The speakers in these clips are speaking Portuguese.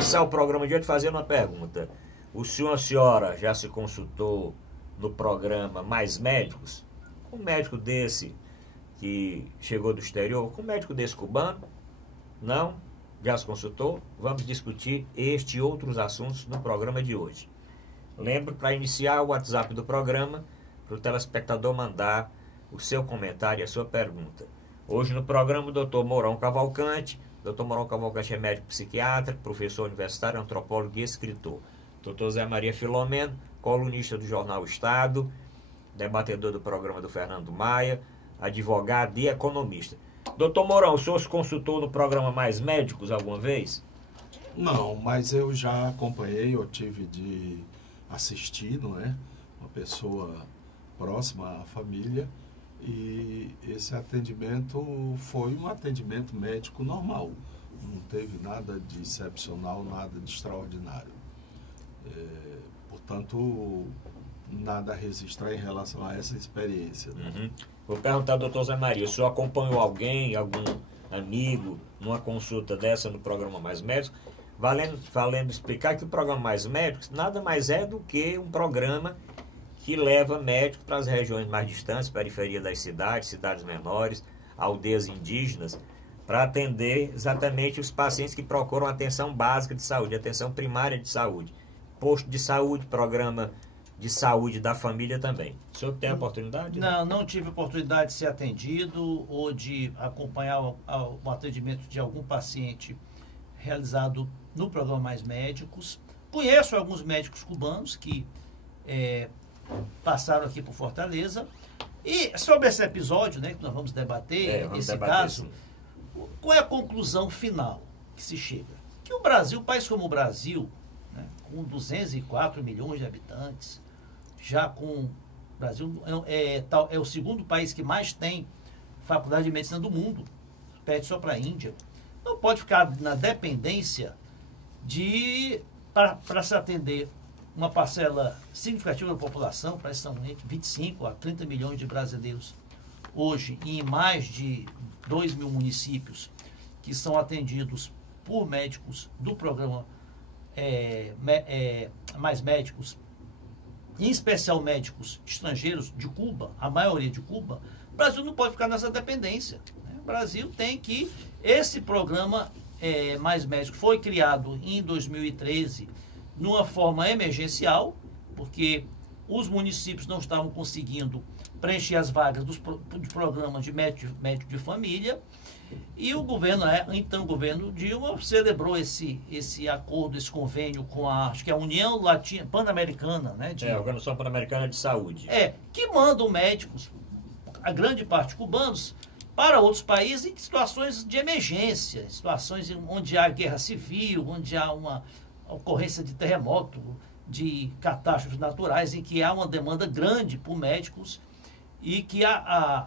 começar o programa de hoje fazendo uma pergunta. O senhor, a senhora já se consultou no programa Mais Médicos? Um médico desse que chegou do exterior, com um médico desse cubano? Não? Já se consultou? Vamos discutir este e outros assuntos no programa de hoje. Lembro, para iniciar o WhatsApp do programa, para o telespectador mandar o seu comentário e a sua pergunta. Hoje no programa o Dr. Mourão Cavalcante. Dr. Mourão Cavalcante é médico psiquiatra, professor universitário, antropólogo e escritor. Dr. Zé Maria Filomeno, colunista do jornal Estado, debatedor do programa do Fernando Maia, advogado e economista. Doutor Mourão, o senhor se consultou no programa Mais Médicos alguma vez? Não, mas eu já acompanhei, eu tive de assistir, não é? Uma pessoa próxima à família, e esse atendimento foi um atendimento médico normal. Não teve nada de excepcional, nada de extraordinário. Portanto, nada a registrar em relação a essa experiência. Né? Uhum. Vou perguntar ao doutor Zé Maria, o senhor acompanhou alguém, algum amigo, numa consulta dessa no programa Mais Médicos, valendo explicar que o programa Mais Médicos nada mais é do que um programa que leva médicos para as regiões mais distantes, periferia das cidades, cidades menores, aldeias indígenas, para atender exatamente os pacientes que procuram atenção básica de saúde, atenção primária de saúde, posto de saúde, programa de saúde da família também. O senhor tem a oportunidade? Não tive oportunidade de ser atendido ou de acompanhar o atendimento de algum paciente realizado no programa Mais Médicos. Conheço alguns médicos cubanos que passaram aqui por Fortaleza. E sobre esse episódio, né, que nós vamos debater, caso, sim. Qual é a conclusão final que se chega? Que o Brasil, um país como o Brasil, né, com 204 milhões de habitantes, já com o Brasil é o segundo país que mais tem faculdade de medicina do mundo, perde só para a Índia, não pode ficar na dependência para se atender uma parcela significativa da população, parece que são entre 25 a 30 milhões de brasileiros hoje, em mais de 2 mil municípios que são atendidos por médicos do programa Mais Médicos, em especial médicos estrangeiros de Cuba, a maioria de Cuba. O Brasil não pode ficar nessa dependência. Né? O Brasil tem que... Esse programa Mais Médicos foi criado em 2013 numa forma emergencial, porque os municípios não estavam conseguindo preencher as vagas dos programas de médico de família, e o governo, então o governo Dilma, celebrou esse acordo, esse convênio com acho que a União Latina Pan-Americana, né? A Organização Pan-Americana de Saúde. Que mandam médicos, a grande parte cubanos, para outros países em situações de emergência, situações onde há guerra civil, onde há uma ocorrência de terremoto, de catástrofes naturais, em que há uma demanda grande por médicos e que a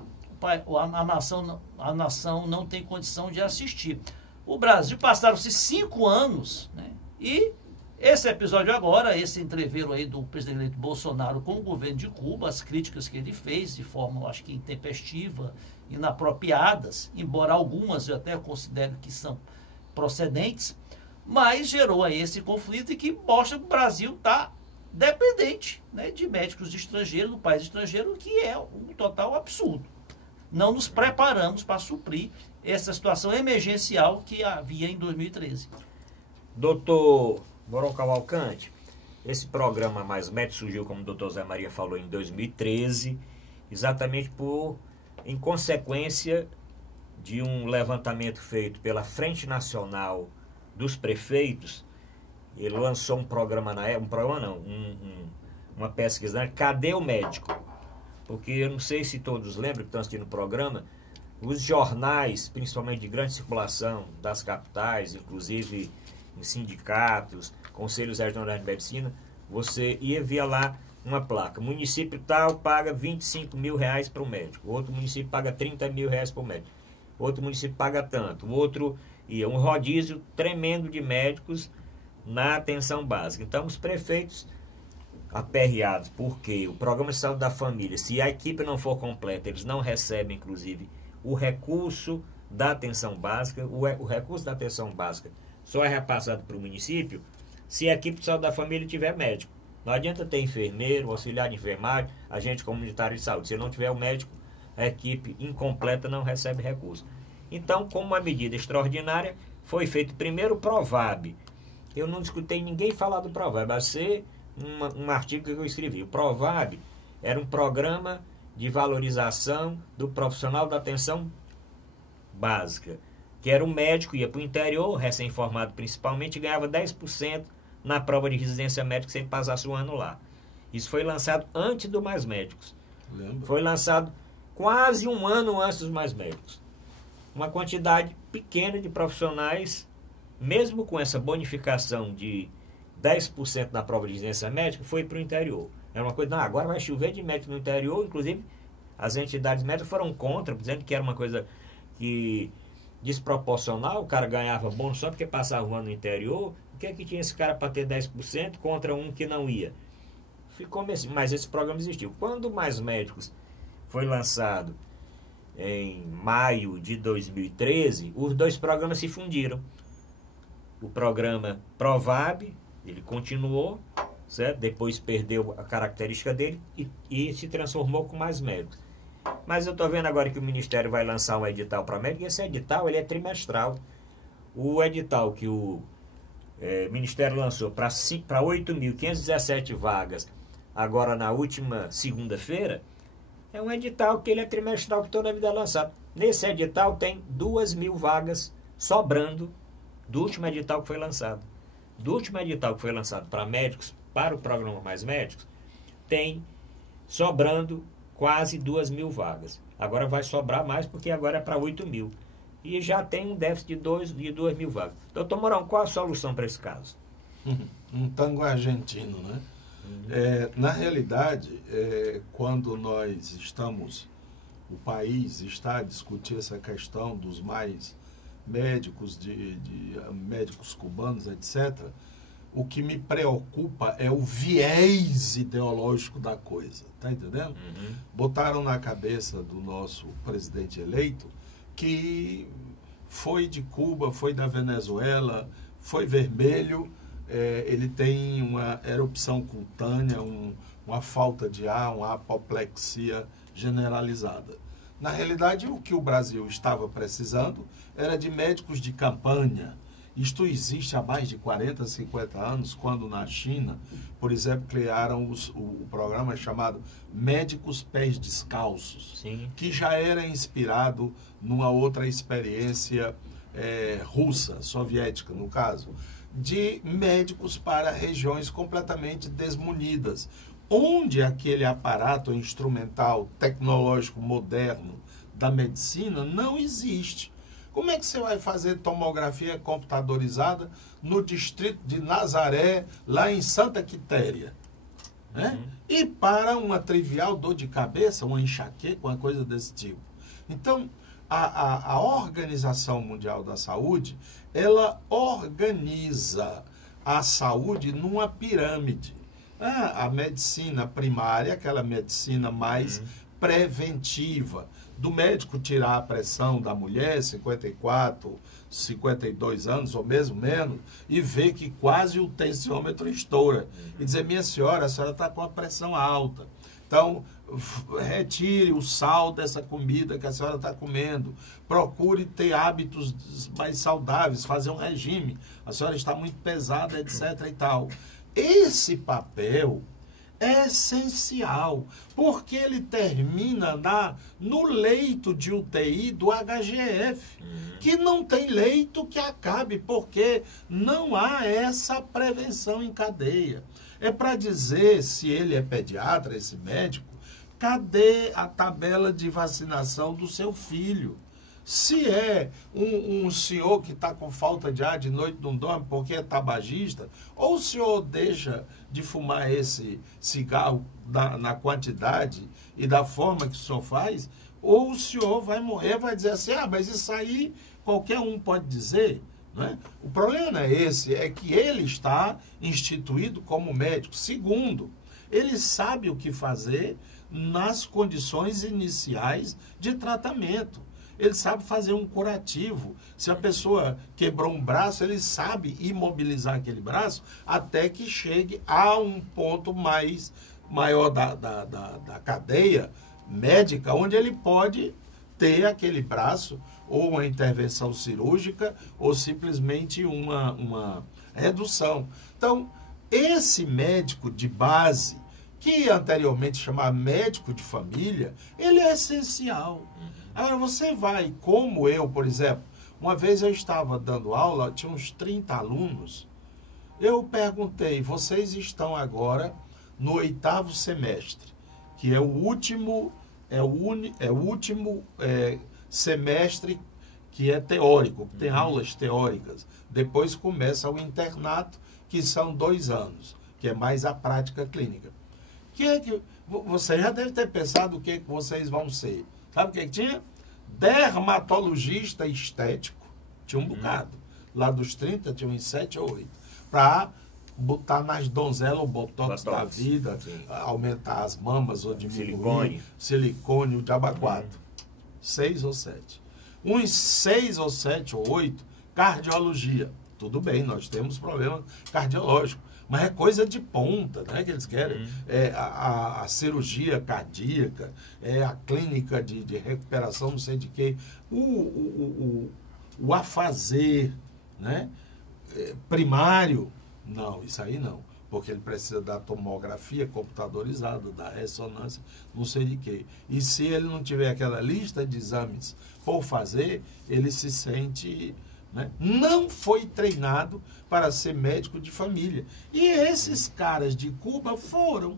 nação não tem condição de assistir. O Brasil, passaram-se 5 anos, né? E esse episódio agora, esse entreveiro aí do presidente eleito Bolsonaro com o governo de Cuba, as críticas que ele fez de forma, acho que intempestiva, inapropriadas, embora algumas eu até considero que são procedentes, mas gerou aí esse conflito e que mostra que o Brasil está dependente, né, de médicos estrangeiros, do país estrangeiro, que é um total absurdo. Não nos preparamos para suprir essa situação emergencial que havia em 2013. Doutor Mourão Cavalcante, esse programa Mais Médicos surgiu, como o doutor Zé Maria falou, em 2013, exatamente em consequência de um levantamento feito pela Frente Nacional dos Prefeitos. Ele lançou um programa na época, uma pesquisa, né? Cadê o médico? Porque eu não sei se todos lembram que estão assistindo o programa, os jornais, principalmente de grande circulação das capitais, inclusive em sindicatos, conselhos regionais de medicina, você via lá uma placa: município tal paga 25 mil reais para o médico, outro município paga 30 mil reais para o médico, outro município paga tanto, outro... E um rodízio tremendo de médicos na atenção básica. Então, os prefeitos aperreados, porque o programa de saúde da família, se a equipe não for completa, eles não recebem, inclusive, o recurso da atenção básica. O recurso da atenção básica só é repassado para o município se a equipe de saúde da família tiver médico. Não adianta ter enfermeiro, auxiliar de enfermagem, agente comunitário de saúde. Se não tiver o médico, a equipe incompleta não recebe recurso. Então, como uma medida extraordinária, foi feito primeiro o Provab. Eu não escutei ninguém falar do Provab, vai ser um artigo que eu escrevi. O Provab era um programa de valorização do profissional da atenção básica, que era um médico, ia para o interior, recém-formado principalmente, e ganhava 10% na prova de residência médica se ele passasse um ano lá. Isso foi lançado antes do Mais Médicos. Lembra? Foi lançado quase um ano antes dos Mais Médicos. Uma quantidade pequena de profissionais, mesmo com essa bonificação de 10% na prova de residência médica, foi para o interior. Era uma coisa, não, agora vai chover de médico no interior, inclusive as entidades médicas foram contra, dizendo que era uma coisa que desproporcional, o cara ganhava bônus só porque passava um ano no interior. O que é que tinha esse cara para ter 10% contra um que não ia? Ficou assim, mas esse programa existiu. Quando o Mais Médicos foi lançado em maio de 2013, os dois programas se fundiram. O programa Provab, ele continuou, certo? Depois perdeu a característica dele e se transformou com Mais Médicos. Mas eu estou vendo agora que o Ministério vai lançar um edital para médico, e esse edital ele é trimestral. O edital que o Ministério lançou para 8.517 vagas, agora na última segunda-feira, é um edital que ele é trimestral, que toda a vida é lançado. Nesse edital tem 2.000 vagas sobrando do último edital que foi lançado. Do último edital que foi lançado para médicos, para o programa Mais Médicos, tem sobrando quase 2.000 vagas. Agora vai sobrar mais porque agora é para 8.000. E já tem um déficit de 2.000 vagas. Doutor Mourão, qual a solução para esse caso? Um tango argentino, né? Na realidade, quando nós o país está a discutir essa questão dos mais médicos, de médicos cubanos, etc., o que me preocupa é o viés ideológico da coisa, tá entendendo? Botaram na cabeça do nosso presidente eleito que foi de Cuba, foi da Venezuela, foi vermelho, ele tem uma erupção cutânea, uma falta de ar, uma apoplexia generalizada. Na realidade, o que o Brasil estava precisando era de médicos de campanha. Isto existe há mais de 40, 50 anos, quando na China, por exemplo, criaram o programa chamado Médicos Pés Descalços, Sim. que já era inspirado numa outra experiência russa, soviética, no caso, de médicos para regiões completamente desmunidas, onde aquele aparato instrumental, tecnológico, moderno da medicina não existe. Como é que você vai fazer tomografia computadorizada no distrito de Nazaré, lá em Santa Quitéria? Né? E para uma trivial dor de cabeça, uma enxaqueca, uma coisa desse tipo. Então, a Organização Mundial da Saúde, ela organiza a saúde numa pirâmide. A medicina primária, aquela medicina mais preventiva, do médico tirar a pressão da mulher, 54, 52 anos, ou mesmo menos, e ver que quase o tensiômetro estoura. E dizer, minha senhora, a senhora está com a pressão alta. Então, retire o sal dessa comida que a senhora está comendo. Procure ter hábitos mais saudáveis, fazer um regime. A senhora está muito pesada, etc. e tal. Esse papel é essencial, porque ele termina no leito de UTI do HGF, que não tem leito que acabe, porque não há essa prevenção em cadeia. É para dizer, se ele é pediatra, esse médico, cadê a tabela de vacinação do seu filho? Se é um senhor que está com falta de ar de noite, não dorme porque é tabagista, ou o senhor deixa de fumar esse cigarro na quantidade e da forma que o senhor faz, ou o senhor vai morrer, vai dizer assim, mas isso aí qualquer um pode dizer. Né? O problema não é esse, é que ele está instituído como médico. Segundo, ele sabe o que fazer nas condições iniciais de tratamento. ele sabe fazer um curativo. Se a pessoa quebrou um braço, ele sabe imobilizar aquele braço até que chegue a um ponto maior da cadeia médica, onde ele pode ter aquele braço, ou uma intervenção cirúrgica, ou simplesmente uma redução. Então, esse médico de base, que anteriormente chamava médico de família, ele é essencial. Agora, você vai, como eu, por exemplo, uma vez eu estava dando aula, tinha uns 30 alunos, eu perguntei, vocês estão agora no 8º semestre, que é o último semestre que é teórico, que tem aulas teóricas. Depois começa o internato, que são 2 anos, que é mais a prática clínica. Você já deve ter pensado o que vocês vão ser. Sabe o que tinha? Dermatologista estético. Tinha um bocado. Lá dos 30 tinha uns 7 ou 8. Para botar nas donzelas o botox da vida, aumentar as mamas ou diminuir. Silicone, o diabo 4. 6 ou 7. Uns 6 ou 7 ou 8, cardiologia. Tudo bem, nós temos problema cardiológico. Mas é coisa de ponta, né, que eles querem. É a cirurgia cardíaca, é a clínica de recuperação, não sei de quê. O afazer, né, primário, não, isso aí não. Porque ele precisa da tomografia computadorizada, da ressonância, não sei de quê. E se ele não tiver aquela lista de exames por fazer, ele se sente... né? Não foi treinado para ser médico de família. E esses caras de Cuba foram.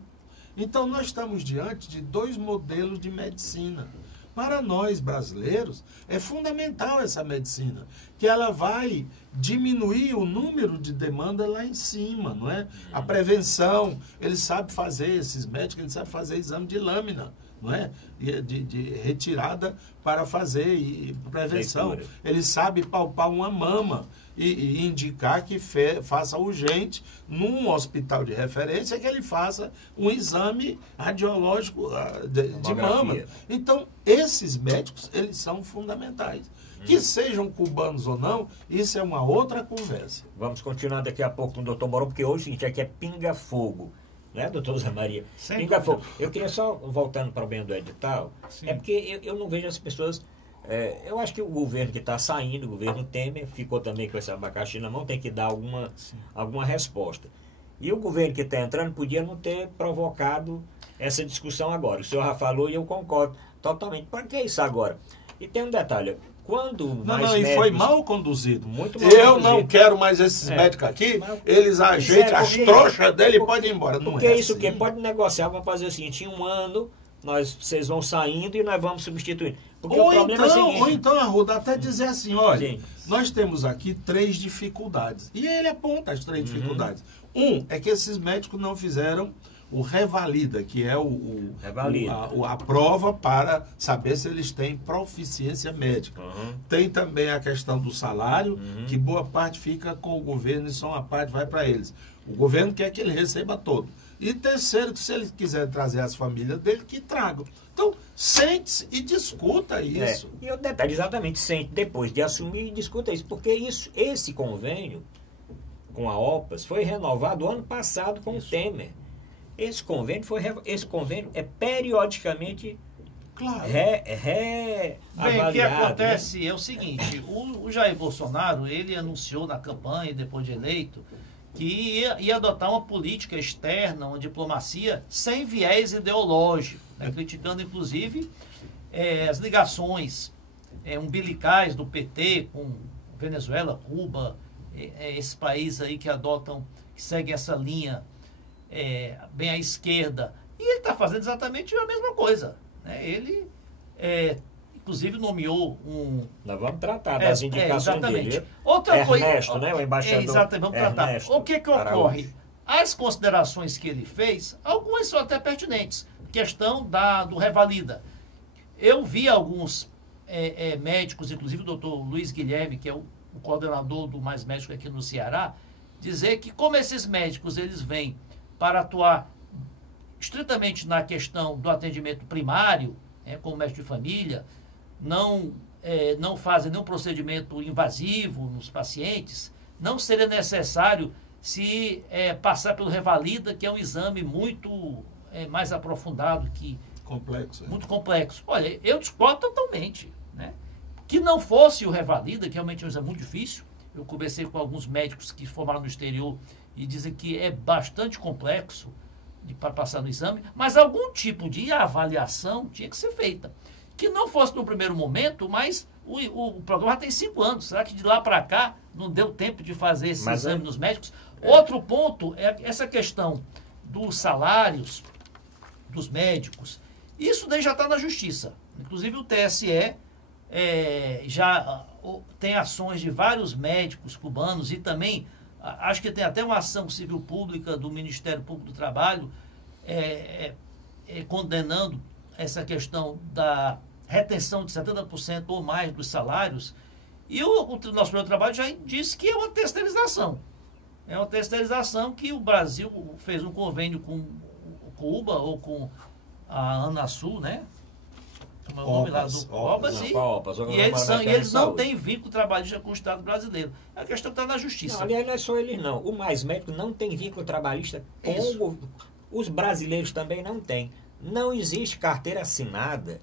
Então, nós estamos diante de 2 modelos de medicina. Para nós, brasileiros, é fundamental essa medicina, que ela vai diminuir o número de demanda lá em cima, não é? A prevenção, ele sabe fazer, esses médicos, ele sabe fazer exame de lâmina, não é? De retirada para fazer prevenção. Leitura. Ele sabe palpar uma mama e indicar que faça urgente num hospital de referência, que ele faça um exame radiológico de mama. Então, esses médicos, eles são fundamentais. Que sejam cubanos ou não, isso é uma outra conversa. Vamos continuar daqui a pouco com o doutor Mourão, porque hoje, gente, aqui é pinga-fogo. Né, doutor Zé Maria? Pinga-fogo. Eu queria só, voltando para o bem do edital, é porque eu não vejo as pessoas... eu acho que o governo que está saindo, o governo Temer, ficou também com esse abacaxi na mão, tem que dar alguma resposta. E o governo que está entrando podia não ter provocado essa discussão agora. O senhor já falou e eu concordo totalmente. Para que isso agora? E tem um detalhe... Quando e foi mal conduzido. Muito mal eu conduzido. Não quero mais esses médicos aqui, eles ajeitam as trouxas dele e podem ir embora. Não porque é isso assim. que pode negociar, vai fazer o seguinte, em 1 ano, vocês vão saindo e nós vamos substituir. Porque o problema é o seguinte... Ou então, Arruda, até dizer assim, olha, nós temos aqui 3 dificuldades. E ele aponta as 3 dificuldades. É que esses médicos não fizeram o revalida, que é a prova para saber se eles têm proficiência médica. Tem também a questão do salário, que boa parte fica com o governo e só uma parte vai para eles. O governo quer que ele receba todo. E terceiro, que se ele quiser trazer as famílias dele, que tragam. Então, sente-se e discuta isso. E o detalhe, exatamente, sente depois de assumir e discuta isso, porque esse convênio com a OPAS foi renovado ano passado com o Temer. Esse convênio é periodicamente Bem, o que acontece é o seguinte, o Jair Bolsonaro, ele anunciou na campanha, depois de eleito, que ia adotar uma política externa, uma diplomacia sem viés ideológico, né, criticando inclusive as ligações umbilicais do PT com Venezuela, Cuba, esses países aí que seguem essa linha bem à esquerda. E ele está fazendo exatamente a mesma coisa. Né? Ele, inclusive, nomeou um... Nós vamos tratar das indicações dele. Outra Ernesto, coisa, né? O embaixador. Exatamente, vamos tratar. Ernesto O que ocorre? As considerações que ele fez, algumas são até pertinentes. Questão do revalida. Eu vi alguns médicos, inclusive o doutor Luiz Guilherme, que é o coordenador do Mais Médico aqui no Ceará, dizer que como esses médicos eles vêm para atuar estritamente na questão do atendimento primário, como médico de família, não não fazem nenhum procedimento invasivo nos pacientes, não seria necessário se passar pelo Revalida, que é um exame muito mais aprofundado, Complexo. Muito complexo. Olha, eu discordo totalmente, né? Que não fosse o Revalida, que realmente é um exame muito difícil. Eu conversei com alguns médicos que formaram no exterior e dizem que é bastante complexo para passar no exame, mas algum tipo de avaliação tinha que ser feita. Que não fosse no primeiro momento, mas o programa tem 5 anos. Será que de lá para cá não deu tempo de fazer esse exame nos médicos? Outro ponto é essa questão dos salários dos médicos. Isso daí já está na justiça. Inclusive o TSE já tem ações de vários médicos cubanos e também, acho que tem até uma ação civil pública do Ministério Público do Trabalho condenando essa questão da retenção de 70% ou mais dos salários. E o nosso Tribunal do Trabalho já disse que é uma terceirização. É uma terceirização que o Brasil fez um convênio com Cuba ou com a ANASUL, né? Como é o nome lá do OPAS, e eles não têm vínculo trabalhista com o Estado brasileiro. É a questão que está na justiça. Não, aliás, não é só eles não. O Mais Médico não tem vínculo trabalhista com os brasileiros também não têm. Não existe carteira assinada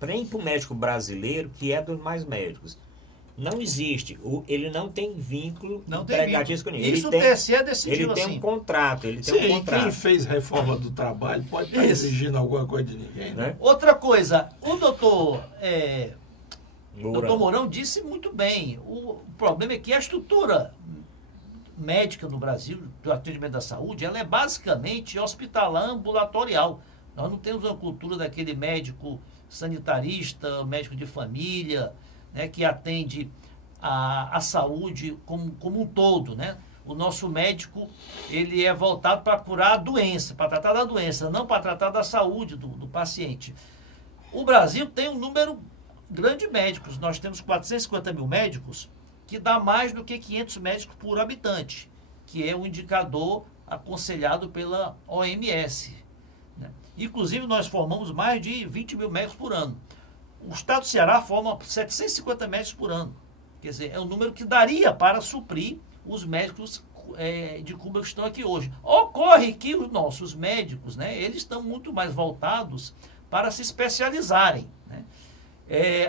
nem para o médico brasileiro que é dos Mais Médicos. Não existe. Ele não tem vínculo empregatício com ninguém. Isso o TSE decidiu Ele tem um contrato. Quem fez reforma do trabalho pode estar exigindo alguma coisa de ninguém, né? Outra coisa, o doutor Mourão disse muito bem. O problema é que a estrutura médica no Brasil, do atendimento da saúde, ela é basicamente hospitalar ambulatorial. Nós não temos uma cultura daquele médico sanitarista, médico de família, né, que atende a saúde como um todo, né? O nosso médico, ele é voltado para curar a doença, para tratar da doença, não para tratar da saúde do paciente. O Brasil tem um número grande de médicos. Nós temos 450 mil médicos, que dá mais do que 500 médicos por habitante, que é um indicador aconselhado pela OMS. Né? Inclusive, nós formamos mais de 20 mil médicos por ano. O Estado do Ceará forma 750 médicos por ano. Quer dizer, é um número que daria para suprir os médicos de Cuba que estão aqui hoje. Ocorre que os nossos médicos, né, eles estão muito mais voltados para se especializarem. Né?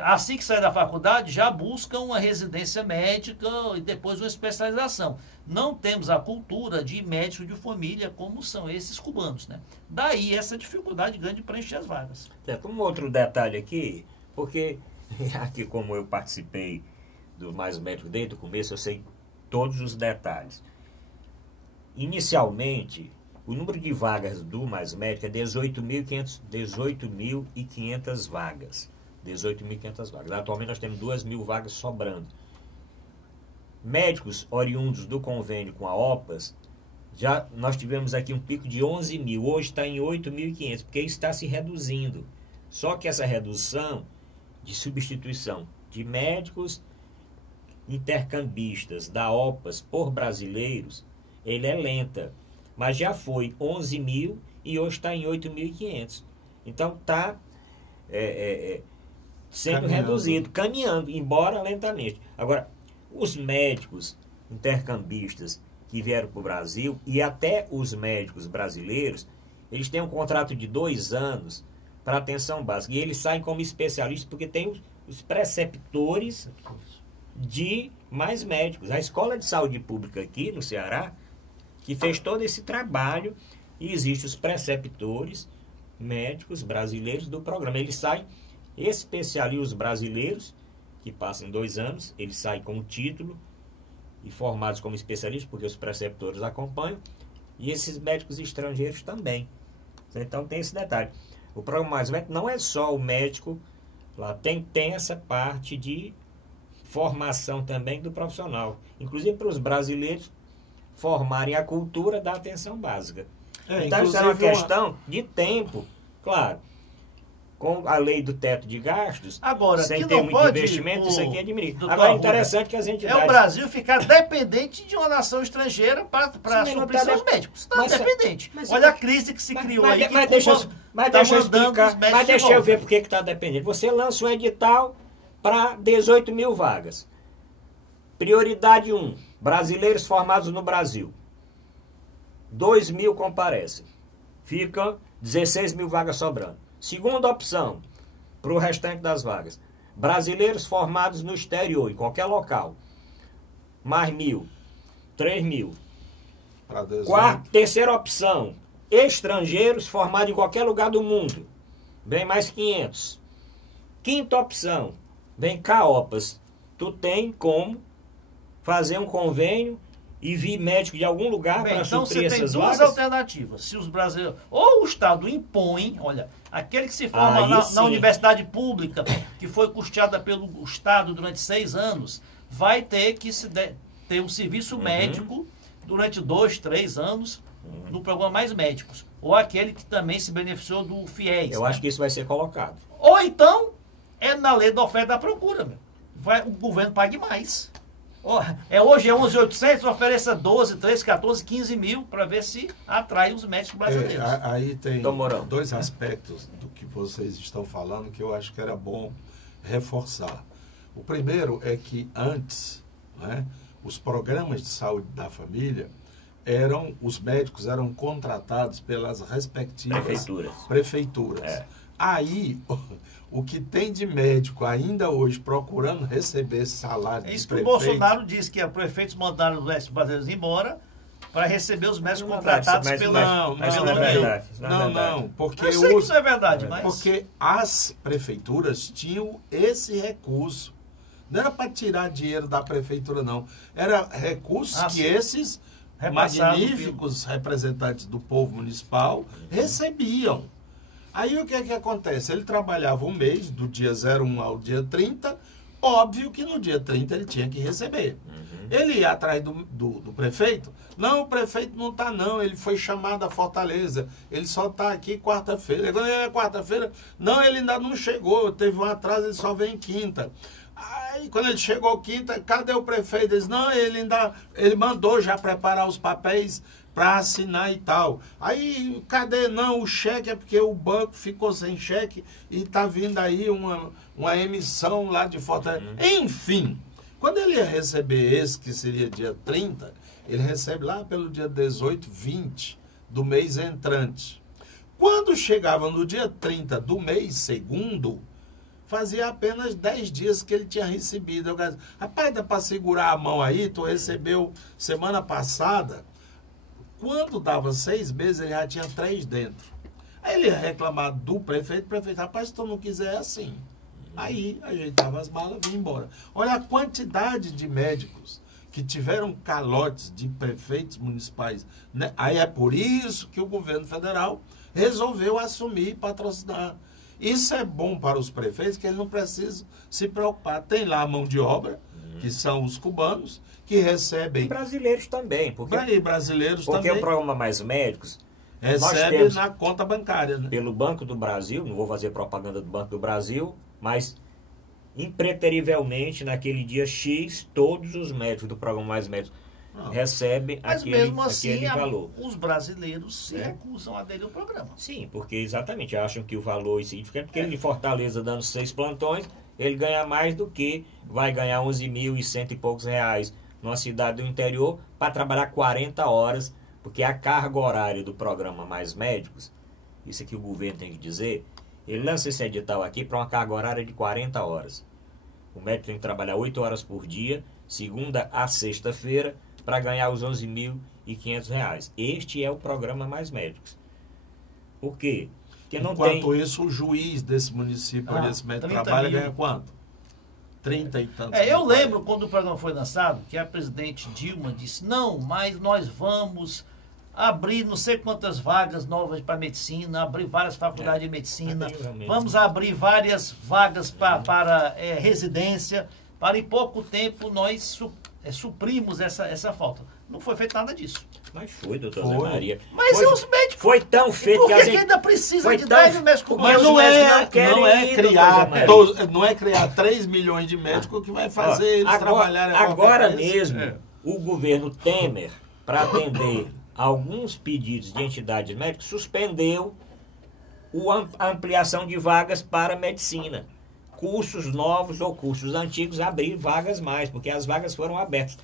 Assim que saem da faculdade, já buscam uma residência médica e depois uma especialização. Não temos a cultura de médico de família como são esses cubanos. Né? Daí essa dificuldade grande de preencher as vagas. Um outro detalhe aqui, porque aqui como eu participei do Mais Médico desde o começo, eu sei todos os detalhes. Inicialmente, o número de vagas do Mais Médico é 18.500 vagas. 18.500 vagas. Atualmente nós temos 2.000 vagas sobrando. Médicos oriundos do convênio com a OPAS, já nós tivemos aqui um pico de 11 mil, hoje está em 8.500, porque isso está se reduzindo. Só que essa redução de substituição de médicos intercambistas da OPAS por brasileiros, ele é lenta, mas já foi 11 mil e hoje está em 8.500. Então está sendo reduzido, caminhando, embora lentamente. Agora, os médicos intercambistas que vieram para o Brasil e até os médicos brasileiros, eles têm um contrato de 2 anos para atenção básica. E eles saem como especialistas porque tem os preceptores de Mais Médicos. A Escola de Saúde Pública aqui no Ceará, que fez todo esse trabalho, e existem os preceptores médicos brasileiros do programa. Eles saem especialistas brasileiros, que passam 2 anos, eles saem com o título e formados como especialistas, porque os preceptores acompanham, e esses médicos estrangeiros também. Então tem esse detalhe. O programa Mais Médico não é só o médico, lá tem essa parte de formação também do profissional. Inclusive para os brasileiros formarem a cultura da atenção básica. Então isso é uma questão de tempo, claro. Com a lei do teto de gastos, agora, sem que ter não muito pode, investimento, isso aqui é diminuir. Agora é interessante que as entidades... É o Brasil ficar dependente de uma nação estrangeira para suprir seus médicos. Está dependente. Olha a crise que se criou aí. Mas deixa eu explicar. Mas deixa eu ver por que está dependente. Você lança um edital para 18 mil vagas. Prioridade 1, brasileiros formados no Brasil. 2 mil comparecem. Ficam 16 mil vagas sobrando. Segunda opção, para o restante das vagas. Brasileiros formados no exterior, em qualquer local. Mais 1.000. 3 mil. Terceira opção, estrangeiros formados em qualquer lugar do mundo. Vem mais 500. Quinta opção, vem CAOPAS. Tu tem como fazer um convênio e vir médico de algum lugar para suprir essas vagas? Então você tem duas alternativas. Se os brasileiros... Ou o Estado impõe, olha, aquele que se forma na universidade pública, que foi custeada pelo Estado durante 6 anos, vai ter que ter um serviço médico durante 2, 3 anos no programa Mais Médicos. Ou aquele que também se beneficiou do FIES. Eu acho que isso vai ser colocado. Ou então, é na lei da oferta e da procura, meu. O governo pague mais. Hoje é 11.800, ofereça 12, 13, 14, 15 mil para ver se atrai os médicos brasileiros. Aí tem 2 aspectos do que vocês estão falando que eu acho que era bom reforçar. O primeiro é que antes, né, os programas de saúde da família os médicos eram contratados pelas respectivas prefeituras. Aí, o que tem de médico ainda hoje procurando receber esse salário é isso que o Bolsonaro disse, que os prefeitos mandaram os médicos brasileiros embora para receber os médicos contratados pela... Não, porque eu sei que isso é verdade, mas... Porque as prefeituras tinham esse recurso. Não era para tirar dinheiro da prefeitura, não. Era recursos que esses magníficos representantes do povo municipal recebiam. Aí o que é que acontece? Ele trabalhava um mês, do dia 01 ao dia 30, óbvio que no dia 30 ele tinha que receber. Ele ia atrás do prefeito. Não, o prefeito não está não, ele foi chamado a Fortaleza, ele só está aqui quarta-feira. Quando é quarta-feira, não, ele ainda não chegou, teve um atraso, ele só vem quinta. Aí quando ele chegou quinta, cadê o prefeito? Ele disse, não, ele mandou já preparar os papéis para assinar e tal. Aí, cadê? Não, o cheque é porque o banco ficou sem cheque e está vindo aí uma emissão lá de Fortaleza. Enfim, quando ele ia receber esse, que seria dia 30, ele recebe lá pelo dia 18, 20 do mês entrante. Quando chegava no dia 30 do mês segundo, fazia apenas 10 dias que ele tinha recebido. Eu disse, rapaz, dá para segurar a mão aí? Tu recebeu semana passada. Quando dava 6 meses, ele já tinha 3 dentro. Aí ele ia reclamar do prefeito, rapaz, se tu não quiser é assim. Aí ajeitava as malas e vinha embora. Olha a quantidade de médicos que tiveram calotes de prefeitos municipais. Né? Aí é por isso que o governo federal resolveu assumir e patrocinar. Isso é bom para os prefeitos, que eles não precisam se preocupar. Tem lá a mão de obra, que são os cubanos, que recebem... E brasileiros também. Porque também. O programa Mais Médicos... recebe na conta bancária. Né? Pelo Banco do Brasil, não vou fazer propaganda do Banco do Brasil, mas impreterivelmente, naquele dia X, todos os médicos do programa Mais Médicos recebem aquele valor. Os brasileiros se recusam a aderir ao programa. Sim, porque exatamente acham que o valor é insignificante, porque ele em Fortaleza, dando 6 plantões, ele ganha mais do que vai ganhar 11.100 e poucos reais numa cidade do interior para trabalhar 40 horas, porque a carga horária do programa Mais Médicos, isso aqui o governo tem que dizer, ele lança esse edital aqui para uma carga horária de 40 horas. O médico tem que trabalhar 8 horas por dia, segunda a sexta-feira, para ganhar os 11.500 reais. Este é o programa Mais Médicos. Por quê? Porque não Enquanto isso, o juiz desse município, desse médico trabalha, ganha quanto? 30 e tantos. Eu lembro quando o programa foi lançado, que a presidente Dilma disse, não, mas nós vamos abrir não sei quantas vagas novas para medicina, abrir várias faculdades de medicina, vamos abrir várias vagas para residência, para em pouco tempo nós suprimos essa falta. Não foi feito nada disso. Mas foi, doutor Zé Maria. Mas os médicos... Foi tão feito que ainda precisa de 10 médicos. Mas não é criar 3 milhões de médicos que vai fazer eles trabalharem agora mesmo, o governo Temer, para atender alguns pedidos de entidades médicas, suspendeu a ampliação de vagas para medicina. cursos novos ou cursos antigos abrir vagas mais, porque as vagas foram abertas.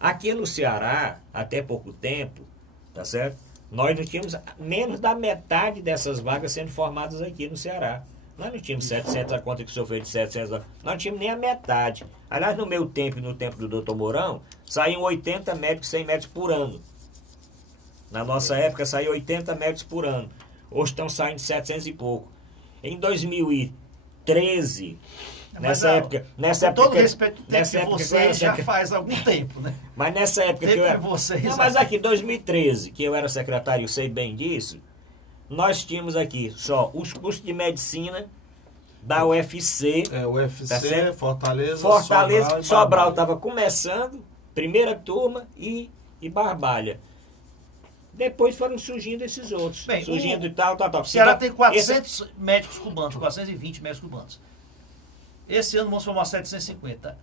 Aqui no Ceará, até pouco tempo, tá certo? Nós não tínhamos menos da metade dessas vagas sendo formadas aqui no Ceará. Nós não tínhamos 700, a conta que o senhor fez de 700, nós não tínhamos nem a metade. Aliás, no meu tempo e no tempo do doutor Mourão, saíam 80 médicos, 100 médicos por ano. Na nossa época, saíam 80 médicos por ano. Hoje estão saindo 700 e pouco. Em 2013, nessa época... Com todo respeito, o tempo que você já faz algum tempo, né? Mas nessa época que eu era... Não, mas aqui, 2013, que eu era secretário, eu sei bem disso, nós tínhamos aqui só os cursos de medicina da UFC. UFC, tá, Fortaleza, Sobral estava começando, primeira turma e Barbalha. Depois foram surgindo esses outros. Bem, surgindo tal. O Ceará tem 400 médicos cubanos, 420 médicos cubanos. Esse ano vamos formar 750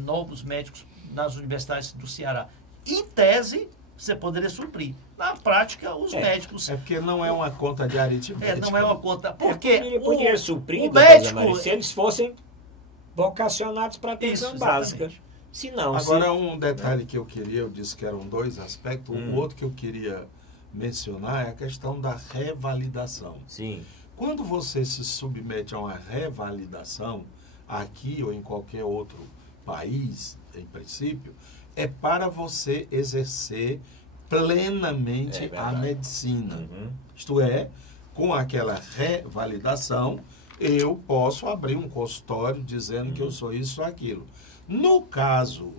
novos médicos nas universidades do Ceará. Em tese, você poderia suprir. Na prática, os médicos... É porque não é uma conta de aritmética. Não é uma conta... Porque poderia suprir, o médico... se eles fossem vocacionados para atenção básica. Se não, agora, um detalhe que eu disse que eram dois aspectos. O outro que eu queria mencionar é a questão da revalidação. Sim. Quando você se submete a uma revalidação, aqui ou em qualquer outro país, em princípio, é para você exercer plenamente a medicina. Isto é, com aquela revalidação, eu posso abrir um consultório dizendo que eu sou isso ou aquilo. No caso,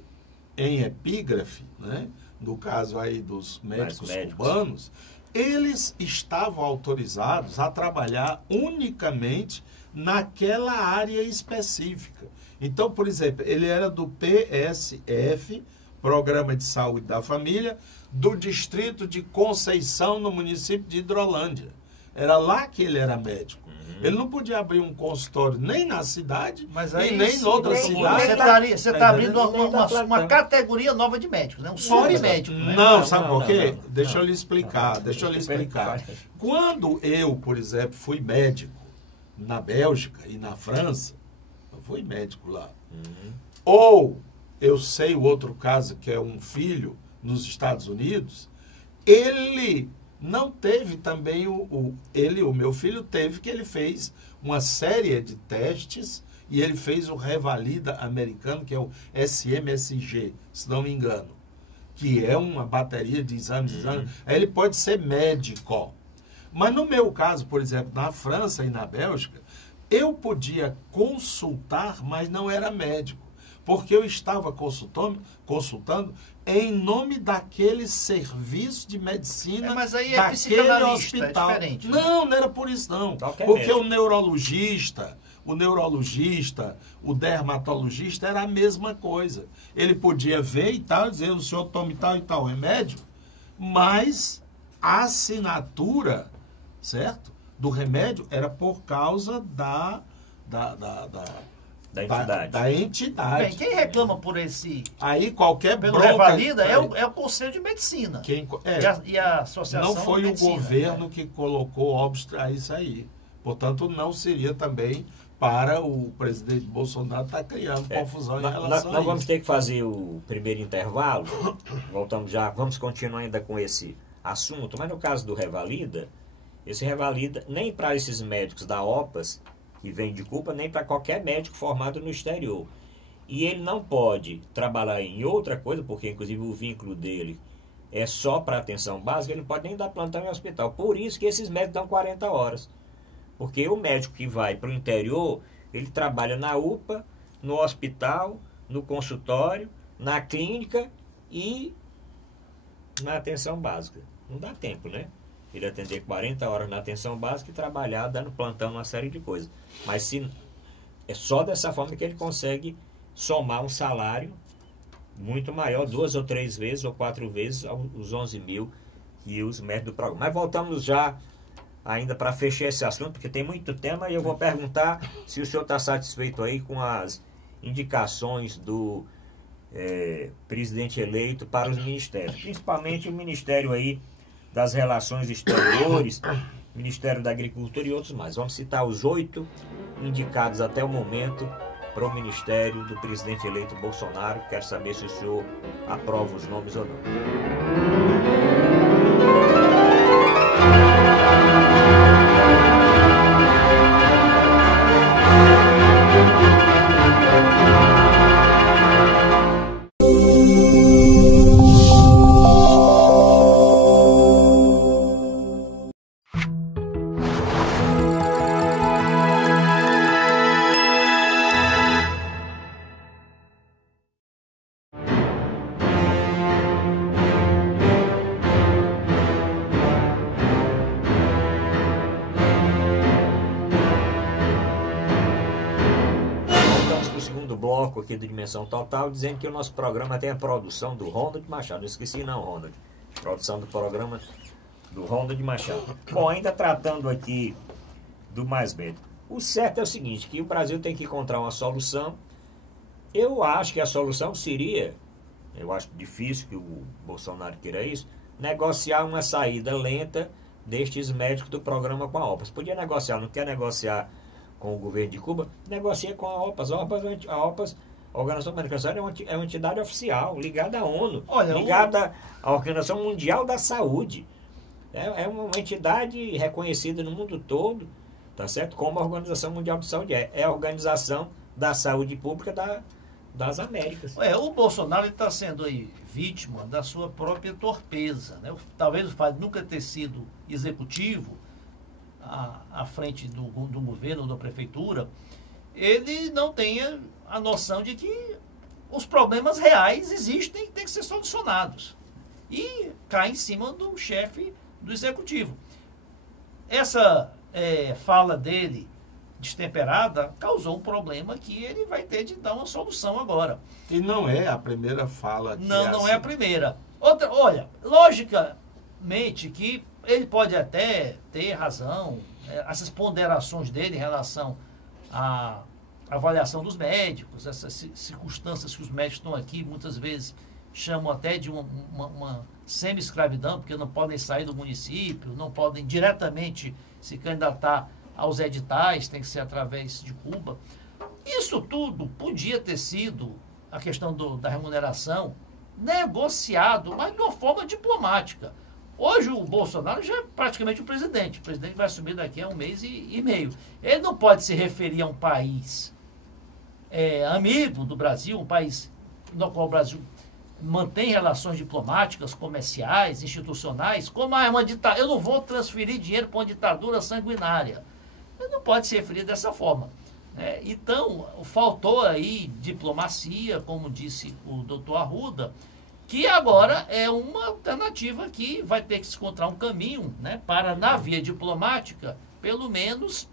em epígrafe, né, no caso aí dos médicos cubanos, eles estavam autorizados a trabalhar unicamente naquela área específica. Então, por exemplo, ele era do PSF, Programa de Saúde da Família, do distrito de Conceição, no município de Hidrolândia. Era lá que ele era médico. Ele não podia abrir um consultório nem na cidade, e nem em outra cidade. Você está abrindo uma categoria nova de médicos, né? Um submédico. Não, sabe por quê? Deixa eu lhe explicar. Quando eu, por exemplo, fui médico na Bélgica e na França, eu fui médico lá. Ou eu sei o outro caso, que é um filho nos Estados Unidos, ele não teve também o meu filho teve, que ele fez uma série de testes e ele fez o Revalida americano, que é o SMSG, se não me engano, que é uma bateria de exames. Aí ele pode ser médico. Mas no meu caso, por exemplo, na França e na Bélgica, eu podia consultar, mas não era médico, porque eu estava consultando em nome daquele serviço de medicina, mas aí daquele hospital. É diferente, né? Não era por isso não. Porque o neurologista, o dermatologista era a mesma coisa. Ele podia ver e tal, dizer, o senhor tome tal e tal remédio, mas a assinatura, certo, do remédio era por causa da entidade. Bem, quem reclama por esse... Aí qualquer pelo Revalida é o Conselho de Medicina. E a Associação não foi de Medicina, o governo que colocou óbvio a isso aí. Portanto, não seria também para o presidente Bolsonaro estar criando confusão em relação a isso. Nós vamos ter que fazer o primeiro intervalo. Vamos continuar ainda com esse assunto. Mas no caso do Revalida, esse Revalida, nem para esses médicos da OPAS, que vem de Cuba, nem para qualquer médico formado no exterior. E ele não pode trabalhar em outra coisa, porque inclusive o vínculo dele é só para atenção básica, ele não pode nem dar plantão em hospital. Por isso que esses médicos dão 40 horas. Porque o médico que vai para o interior, ele trabalha na UPA, no hospital, no consultório, na clínica e na atenção básica. Não dá tempo, né? Ele atender 40 horas na atenção básica e trabalhar dando plantão numa série de coisas. Mas é só dessa forma que ele consegue somar um salário muito maior, 2 ou 3 vezes ou 4 vezes os 11 mil que os médicos do programa. Mas voltamos já ainda para fechar esse assunto, porque tem muito tema, e eu vou perguntar se o senhor está satisfeito aí com as indicações do presidente eleito para os ministérios. Principalmente o Ministério aí das Relações Exteriores Ministério da Agricultura e outros mais. Vamos citar os 8 indicados até o momento para o ministério do presidente eleito Bolsonaro. Quero saber se o senhor aprova os nomes ou não. Bloco aqui do Dimensão Total, dizendo que o nosso programa tem a produção do Ronald Machado. Não esqueci não, Ronald. Produção do programa do Ronald Machado. Bom, ainda tratando aqui do mais médico. O certo é o seguinte, que o Brasil tem que encontrar uma solução. Eu acho que a solução seria, eu acho difícil que o Bolsonaro queira isso, negociar uma saída lenta destes médicos do programa com a OPAS. Podia negociar, não quer negociar com o governo de Cuba, negocia com a OPAS. A OPAS, a Organização Pan-Americana, é uma entidade oficial, ligada à ONU, ligada à Organização Mundial da Saúde. É uma entidade reconhecida no mundo todo, tá certo? Como a Organização Mundial de Saúde é a Organização da Saúde Pública das Américas. O Bolsonaro está sendo aí vítima da sua própria torpeza, né? Talvez o fato de nunca ter sido executivo à frente do governo, da prefeitura, ele não tenha a noção de que os problemas reais existem e têm que ser solucionados. E cai em cima do chefe do executivo. Essa fala dele, destemperada, causou um problema que ele vai ter de dar uma solução agora. E não é a primeira fala que não é a primeira. Outra, olha, logicamente que ele pode até ter razão, essas ponderações dele em relação à avaliação dos médicos, essas circunstâncias que os médicos estão aqui, muitas vezes chamam até de uma semi-escravidão, porque não podem sair do município, não podem diretamente se candidatar aos editais, tem que ser através de Cuba. Isso tudo podia ter sido, a questão da remuneração, negociado, mas de uma forma diplomática. Hoje o Bolsonaro já é praticamente o presidente vai assumir daqui a 1 mês e meio. Ele não pode se referir a um país amigo do Brasil, um país no qual o Brasil mantém relações diplomáticas, comerciais, institucionais, como uma ditadura. Eu não vou transferir dinheiro para uma ditadura sanguinária. Ele não pode se referir dessa forma. Então, faltou aí diplomacia, como disse o doutor Arruda, que agora é uma alternativa que vai ter que se encontrar um caminho, né, para, na via diplomática, pelo menos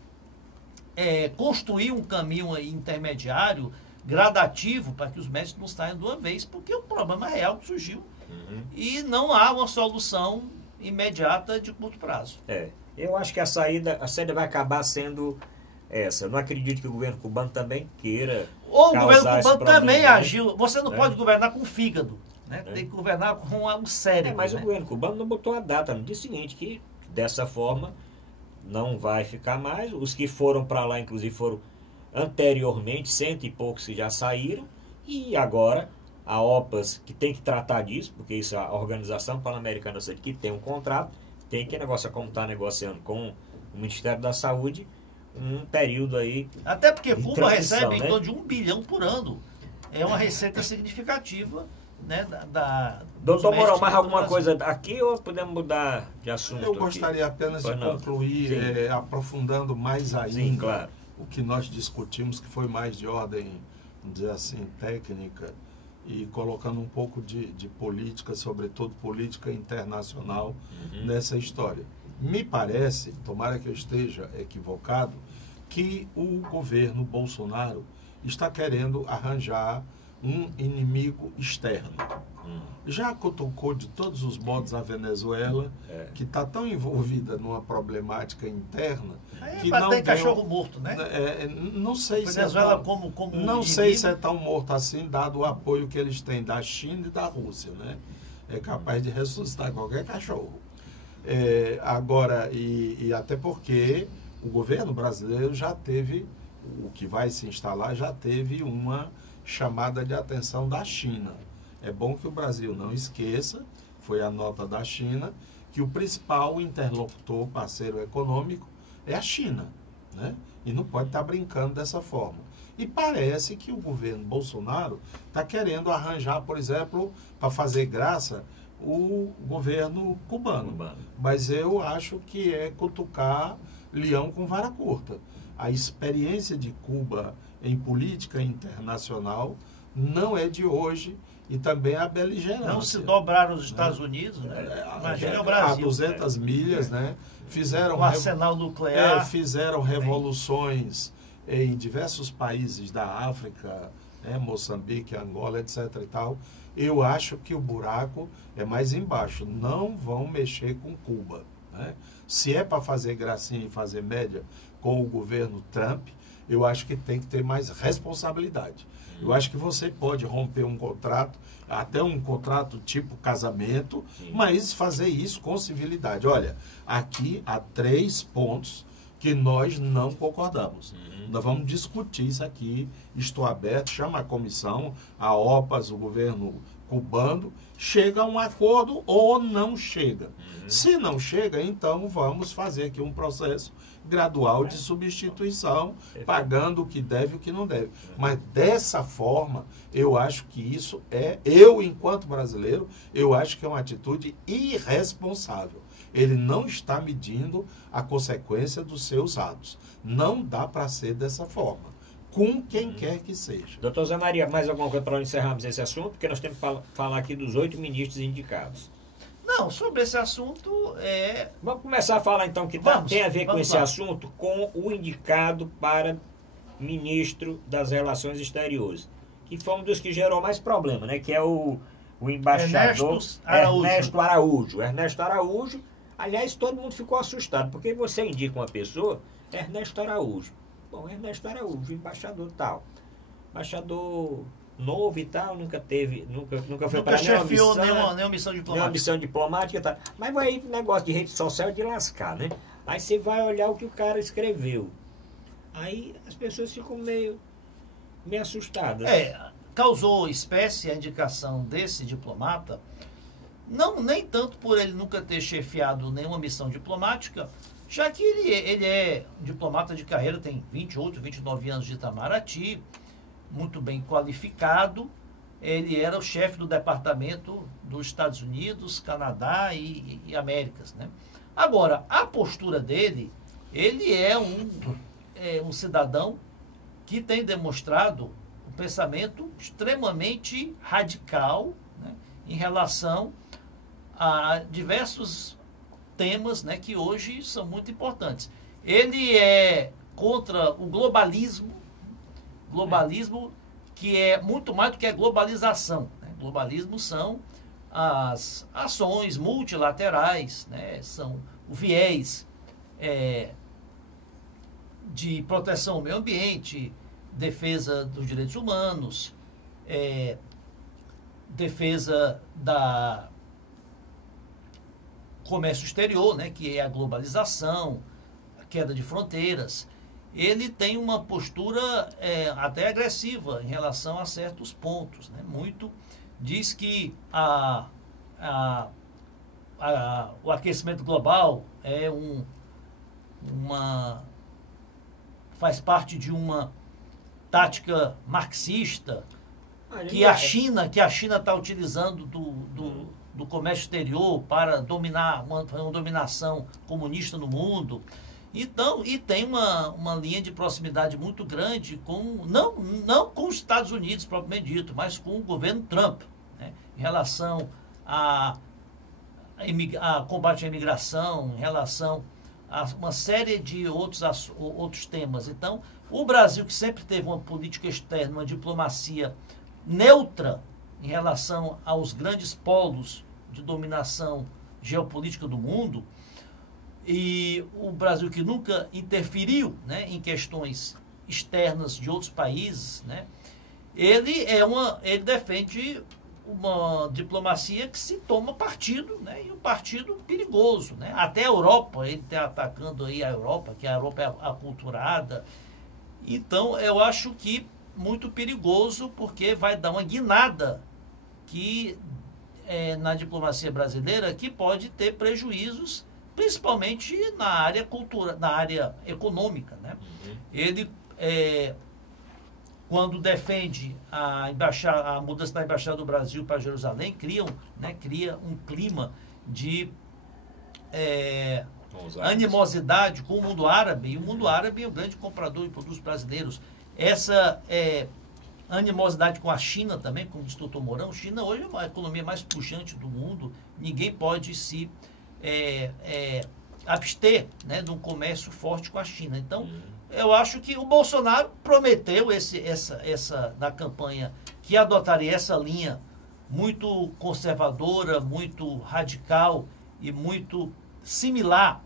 construir um caminho aí intermediário, gradativo, para que os médicos não saiam de uma vez, porque o problema real que surgiu e não há uma solução imediata de curto prazo. Eu acho que a saída vai acabar sendo essa. Eu não acredito que o governo cubano também queira ou o governo cubano também agiu. Você não pode governar com fígado. Tem que governar com algo sério. Mas o governo cubano não botou a data no dia seguinte, que dessa forma não vai ficar mais. Os que foram para lá, inclusive, foram anteriormente, 100 e poucos que já saíram, e agora a OPAS, que tem que tratar disso, porque isso é a Organização Pan-Americana da Saúde, que tem um contrato, tem que negociar, como está negociando com o Ministério da Saúde, um período aí. Até porque Cuba recebe em torno de 1 bilhão por ano. É uma receita significativa. Doutor Mourão, mais alguma coisa aqui ou podemos mudar de assunto? Eu gostaria apenas de concluir aprofundando mais ainda. Sim, claro. O que nós discutimos, que foi mais de ordem, vamos dizer assim, técnica, e colocando um pouco de política, sobretudo política internacional, nessa história. Me parece, tomara que eu esteja equivocado, que o governo Bolsonaro está querendo arranjar um inimigo externo. Já tocou de todos os modos a Venezuela, que está tão envolvida numa problemática interna que não tem cachorro morto, né? Não sei se não sei se é tão morto assim, dado o apoio que eles têm da China e da Rússia, né? É capaz de ressuscitar qualquer cachorro. Agora, e até porque o governo brasileiro já teve, o que vai se instalar, já teve uma chamada de atenção da China. É bom que o Brasil não esqueça, foi a nota da China, que o principal interlocutor, parceiro econômico, é a China, né? E não pode estar brincando dessa forma. E parece que o governo Bolsonaro está querendo arranjar, por exemplo, para fazer graça, o governo cubano. Mas eu acho que é cutucar leão com vara curta. A experiência de Cuba em política internacional não é de hoje, e também a beligerância. Não se dobraram os Estados Unidos, né? Imagina o Brasil. A 200 milhas, né? Fizeram um arsenal nuclear. Fizeram revoluções em diversos países da África, né? Moçambique, Angola, etc. e tal. Eu acho que o buraco é mais embaixo. Não vão mexer com Cuba, né? Se é para fazer gracinha e fazer média com o governo Trump, eu acho que tem que ter mais responsabilidade. Eu acho que você pode romper um contrato, até um contrato tipo casamento, mas fazer isso com civilidade. Olha, aqui há 3 pontos que nós não concordamos. Nós vamos discutir isso aqui, estou aberto, chama a comissão, a OPAS, o governo cubano, chega a um acordo ou não chega. Se não chega, então vamos fazer aqui um processo gradual de substituição, pagando o que deve e o que não deve. Mas dessa forma, eu acho que isso eu enquanto brasileiro, eu acho que é uma atitude irresponsável. Ele não está medindo a consequência dos seus atos. Não dá para ser dessa forma, com quem quer que seja. Doutor Zé Maria, mais alguma coisa para encerrarmos esse assunto? Porque nós temos que falar aqui dos 8 ministros indicados. Não, sobre esse assunto Vamos começar a falar então que tem a ver com esse assunto, com o indicado para ministro das Relações Exteriores, que foi um dos que gerou mais problema, né? Que é o embaixador Ernesto Araújo. Ernesto Araújo, aliás, todo mundo ficou assustado, porque você indica uma pessoa, Ernesto Araújo. Bom, Ernesto Araújo, embaixador tal. Embaixador novo e tal, nunca foi para nenhuma missão diplomática. Nenhuma missão diplomática e tal. Mas aí negócio de rede social é de lascar, né? Aí você vai olhar o que o cara escreveu. Aí as pessoas ficam meio assustadas. Causou espécie a indicação desse diplomata, nem tanto por ele nunca ter chefiado nenhuma missão diplomática, já que ele é diplomata de carreira, tem 28, 29 anos de Itamaraty, muito bem qualificado. Ele era o chefe do departamento dos Estados Unidos, Canadá e Américas, né? Agora, a postura dele, ele é um cidadão que tem demonstrado um pensamento extremamente radical, né, em relação a diversos temas, né, que hoje são muito importantes. Ele é contra o globalismo que é muito mais do que a globalização, né? Globalismo são as ações multilaterais, né? São o viés de proteção ao meio ambiente, defesa dos direitos humanos, defesa da comércio exterior, né? Que é a globalização, a queda de fronteiras. Ele tem uma postura até agressiva em relação a certos pontos, né? Diz que o aquecimento global faz parte de uma tática marxista que a China está utilizando do comércio exterior para dominar uma dominação comunista no mundo. Então, e tem uma linha de proximidade muito grande não com os Estados Unidos propriamente dito, mas com o governo Trump, né, em relação a combate à imigração, em relação a uma série de outros temas. Então, o Brasil, que sempre teve uma política externa, uma diplomacia neutra em relação aos grandes polos de dominação geopolítica do mundo, e o Brasil que nunca interferiu, né, em questões externas de outros países, né, ele defende uma diplomacia que se toma partido, né? E um partido perigoso, né? Até a Europa, ele está atacando aí a Europa, que a Europa é aculturada. Então, eu acho que muito perigoso, porque vai dar uma guinada que na diplomacia brasileira que pode ter prejuízos, principalmente na área na área econômica, né? Ele quando defende a mudança da embaixada do Brasil para Jerusalém, cria um clima de animosidade com o mundo árabe, e o mundo árabe é o grande comprador de produtos brasileiros. Essa animosidade com a China também, como disse o doutor Mourão. China hoje é a economia mais puxante do mundo, ninguém pode se abster, né, de um comércio forte com a China. Então, eu acho que o Bolsonaro prometeu na campanha que adotaria essa linha muito conservadora, muito radical e muito similar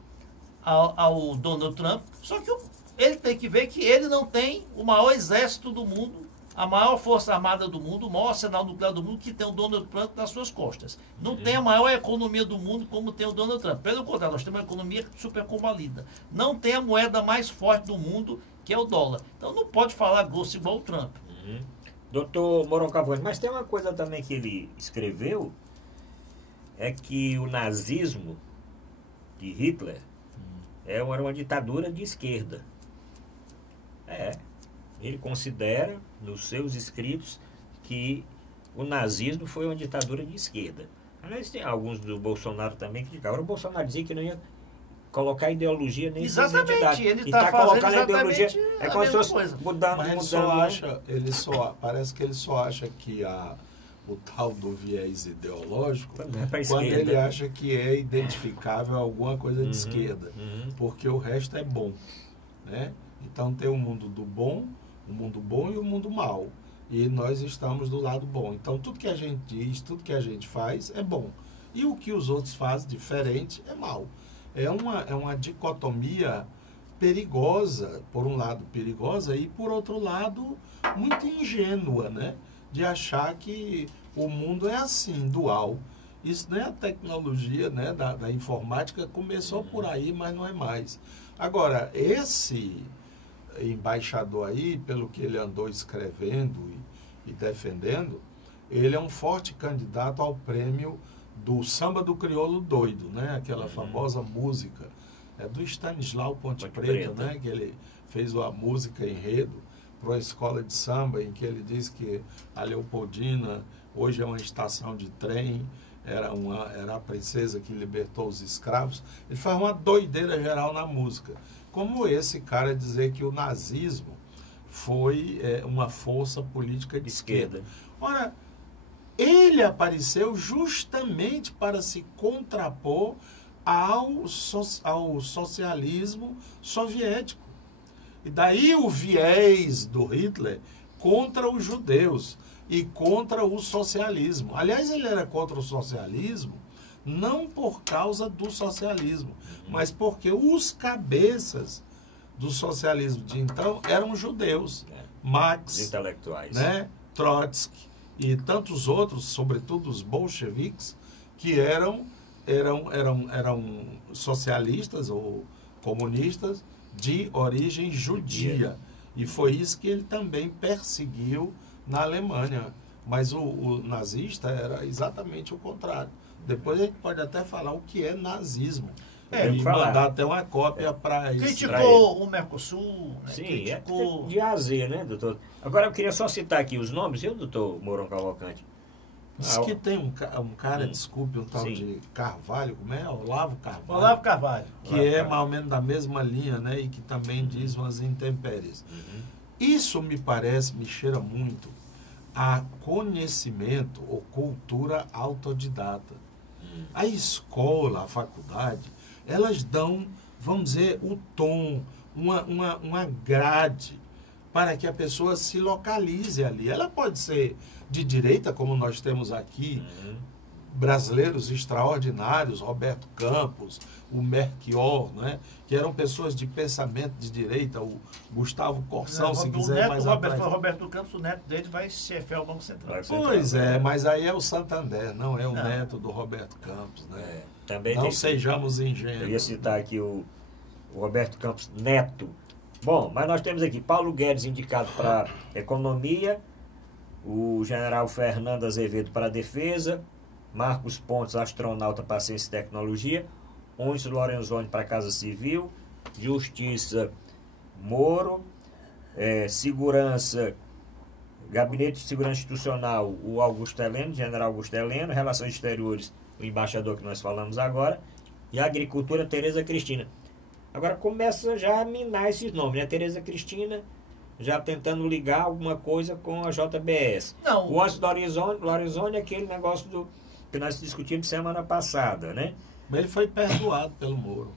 ao Donald Trump. Só que ele tem que ver que ele não tem o maior exército do mundo, a maior força armada do mundo, o maior arsenal nuclear do mundo, que tem o Donald Trump nas suas costas. Não tem a maior economia do mundo como tem o Donald Trump. Pelo contrário, nós temos uma economia super convalida. Não tem a moeda mais forte do mundo, que é o dólar. Então não pode falar grosso igual o Trump. Doutor Mourão Cavalcante, mas tem uma coisa também que ele escreveu, é que o nazismo de Hitler era uma ditadura de esquerda. Ele considera, nos seus escritos, que o nazismo foi uma ditadura de esquerda. Aliás, tem alguns do Bolsonaro também que criticaram. O Bolsonaro dizia que não ia colocar ideologia nessas entidades. Exatamente, ele está colocando a ideologia. É como se fosse coisa. Mas parece que ele só acha que o tal do viés ideológico quando ele acha que é identificável a alguma coisa de esquerda. Porque o resto é bom, né? Então tem o mundo do bom, o mundo bom e o mundo mau. E nós estamos do lado bom. Então tudo que a gente diz, tudo que a gente faz é bom. E o que os outros fazem diferente é mau. É uma dicotomia perigosa, por um lado perigosa, e por outro lado muito ingênua, né? De achar que o mundo é assim, dual. Isso nem a tecnologia, né, da informática começou por aí, mas não é mais. Agora, esse embaixador aí, pelo que ele andou escrevendo e defendendo, ele é um forte candidato ao prêmio do Samba do Crioulo Doido, né? Aquela famosa música do Stanislau Ponte Preta, né? Que ele fez a música enredo para uma escola de samba, em que ele diz que a Leopoldina hoje é uma estação de trem, era a princesa que libertou os escravos. Ele faz uma doideira geral na música. Como esse cara dizer que o nazismo foi uma força política de esquerda. Ora, ele apareceu justamente para se contrapor ao socialismo soviético. E daí o viés do Hitler contra os judeus e contra o socialismo. Aliás, ele era contra o socialismo não por causa do socialismo, mas porque os cabeças do socialismo de então eram judeus. Marx, os intelectuais, né? Trotsky e tantos outros, sobretudo os bolcheviques, que eram socialistas ou comunistas de origem judia. E foi isso que ele também perseguiu na Alemanha. Mas o nazista era exatamente o contrário. Depois a gente pode até falar o que é nazismo. E mandar até uma cópia para isso. Criticou o Mercosul, né? Sim, criticou... de A a Z, né, doutor? Agora eu queria só citar aqui os nomes, doutor Mourão Cavalcante? Diz que tem um cara, desculpe, um tal de Carvalho, como é? Olavo Carvalho. Olavo Carvalho. Que é mais ou menos da mesma linha, né? E que também diz umas intempéries. Isso me cheira muito a conhecimento ou cultura autodidata. A escola, a faculdade, elas dão, vamos dizer, o tom, uma grade para que a pessoa se localize ali. Ela pode ser de direita, como nós temos aqui brasileiros extraordinários, Roberto Campos, o Melchior, né? Que eram pessoas de pensamento de direita, o Gustavo Corsão, se quiser mais atrás. Roberto Campos, o neto dele vai chefiar o Banco Central. Pois é, mas aí é o Santander, não é o neto do Roberto Campos, né? Também não sejamos ingênuos. Eu ia citar aqui o Roberto Campos Neto. Bom, mas nós temos aqui Paulo Guedes indicado para Economia, o general Fernando Azevedo para a Defesa, Marcos Pontes, astronauta para Ciência e Tecnologia, Onix Lorenzoni para a Casa Civil, Justiça Moro, Segurança, Gabinete de Segurança Institucional, o Augusto Heleno, general Augusto Heleno, Relações Exteriores, o embaixador que nós falamos agora, e a Agricultura, Tereza Cristina. Agora começa já a minar esses nomes, né? Tereza Cristina já tentando ligar alguma coisa com a JBS. Não. O Onix Lorenzoni é aquele negócio que nós discutimos semana passada, né? Mas ele foi perdoado pelo Moro.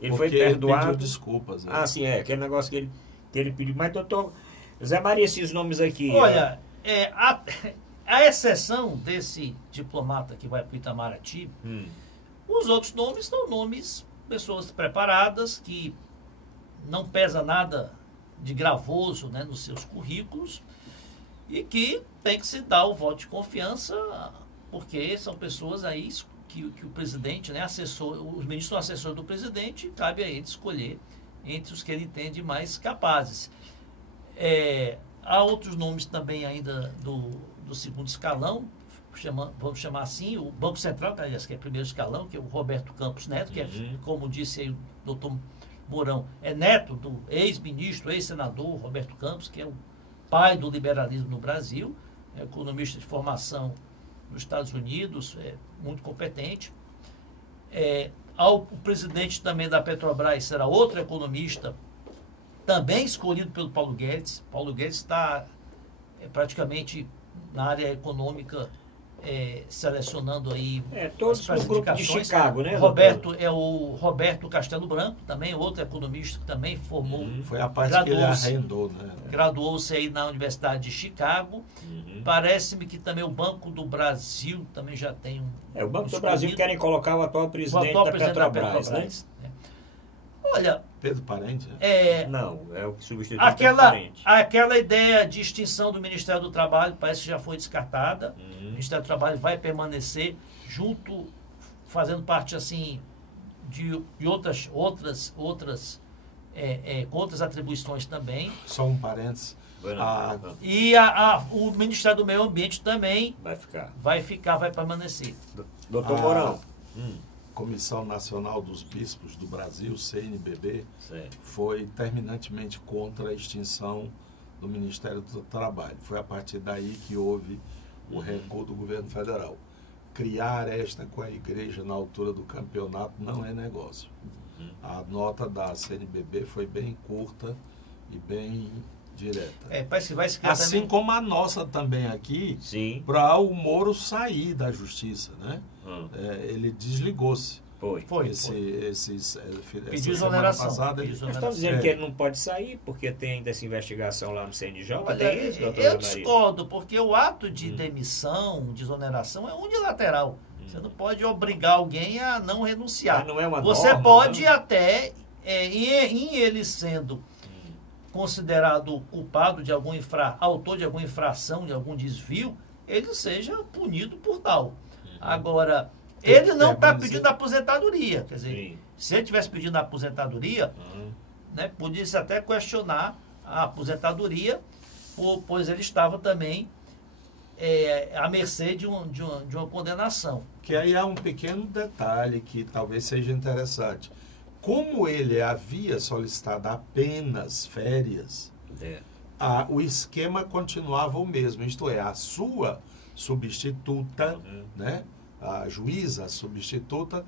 Ele foi perdoado. Ele pediu desculpas. Né? Ah, sim, aquele negócio que ele pediu. Mas, doutor Zé Maria, esses nomes aqui... Olha, a exceção desse diplomata que vai para o Itamaraty, os outros nomes são nomes, pessoas preparadas, que não pesa nada de gravoso, né, nos seus currículos, e que tem que se dar o voto de confiança, porque são pessoas aí que o presidente, né, os ministros são assessores do presidente, e cabe a ele escolher entre os que ele entende mais capazes. Há outros nomes também ainda do segundo escalão, vamos chamar assim, o Banco Central, aliás, que é o primeiro escalão, que é o Roberto Campos Neto, que é, como disse aí o doutor Mourão, é neto do ex-ministro, ex-senador Roberto Campos, que é o pai do liberalismo no Brasil, é economista de formação nos Estados Unidos, é muito competente. O presidente também da Petrobras será outro economista, também escolhido pelo Paulo Guedes. Paulo Guedes está praticamente na área econômica, selecionando aí todos o grupo de Chicago, né? O Roberto Castelo Branco, também outro economista que também formou. Foi a parte que ele arrendou, né? Graduou-se aí na Universidade de Chicago. Parece-me que também o Banco do Brasil também já tem o Banco do Brasil querem colocar o atual presidente da Petrobras, né? Olha... Pedro Parente? Não, é o que substitui Pedro Parente. Aquela ideia de extinção do Ministério do Trabalho parece que já foi descartada. O Ministério do Trabalho vai permanecer junto, fazendo parte assim de outras com outras atribuições também. Só um parênteses. E o Ministério do Meio Ambiente também vai permanecer. Doutor Mourão. Comissão Nacional dos Bispos do Brasil, CNBB, foi terminantemente contra a extinção do Ministério do Trabalho. Foi a partir daí que houve o recuo do governo federal. Criar esta com a igreja na altura do campeonato não é negócio. A nota da CNBB foi bem curta e bem direta. Parece que vai se assim também... como a nossa também aqui, para o Moro sair da justiça, né? Ele desligou-se. Pediu exoneração. Nós estamos dizendo que ele não pode sair porque tem ainda essa investigação lá no CNJ. Olha, isso, eu discordo, porque o ato de demissão, de exoneração, é unilateral. Você não pode obrigar alguém a não renunciar. Mas não é uma Você norma, pode até, em ele sendo considerado culpado de autor de alguma infração, de algum desvio, ele seja punido por tal. Agora, ele não está pedindo aposentadoria. Quer dizer, se ele tivesse pedindo aposentadoria, né, podia-se até questionar a aposentadoria, pois ele estava também à mercê de uma condenação. Que aí há um pequeno detalhe que talvez seja interessante. Como ele havia solicitado apenas férias, o esquema continuava o mesmo, isto é, a sua substituta, né, a juíza substituta,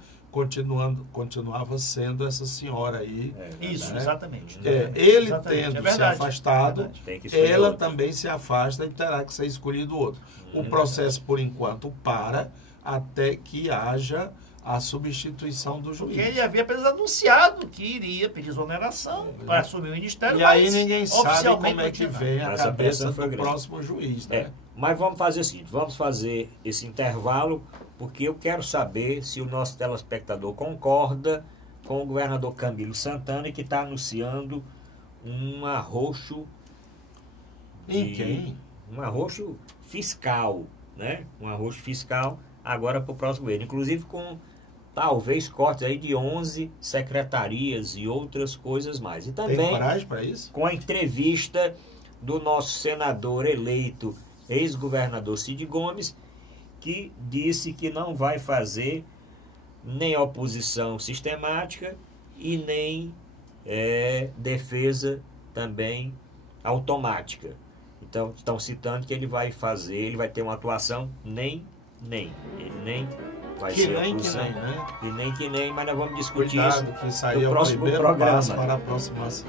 continuava sendo essa senhora aí. Isso, né? Exatamente. Ele exatamente. tendo se afastado, ela também se afasta e terá que ser escolhido outro. O processo, por enquanto, para até que haja a substituição do juiz. Porque ele havia apenas anunciado que iria pedir exoneração para assumir o ministério. E aí ninguém sabe como é que vem a cabeça do próximo juiz. Né? Mas vamos fazer o seguinte, vamos fazer esse intervalo porque eu quero saber se o nosso telespectador concorda com o governador Camilo Santana, que está anunciando um arroxo Em quem? um arroxo fiscal, né? Um arroxo fiscal agora para o próximo ano, inclusive com talvez cortes aí de 11 secretarias e outras coisas mais. E também Tem coragem para isso? com a entrevista do nosso senador eleito, ex-governador Cid Gomes, que disse que não vai fazer nem oposição sistemática e nem defesa também automática. Então, estão citando que ele vai ter uma atuação nem. Ele nem vai Que ser nem, oposição. né? Que nem, mas nós vamos discutir Cuidado, isso que isso aí no é o próximo primeiro programa. passo para a aproximação.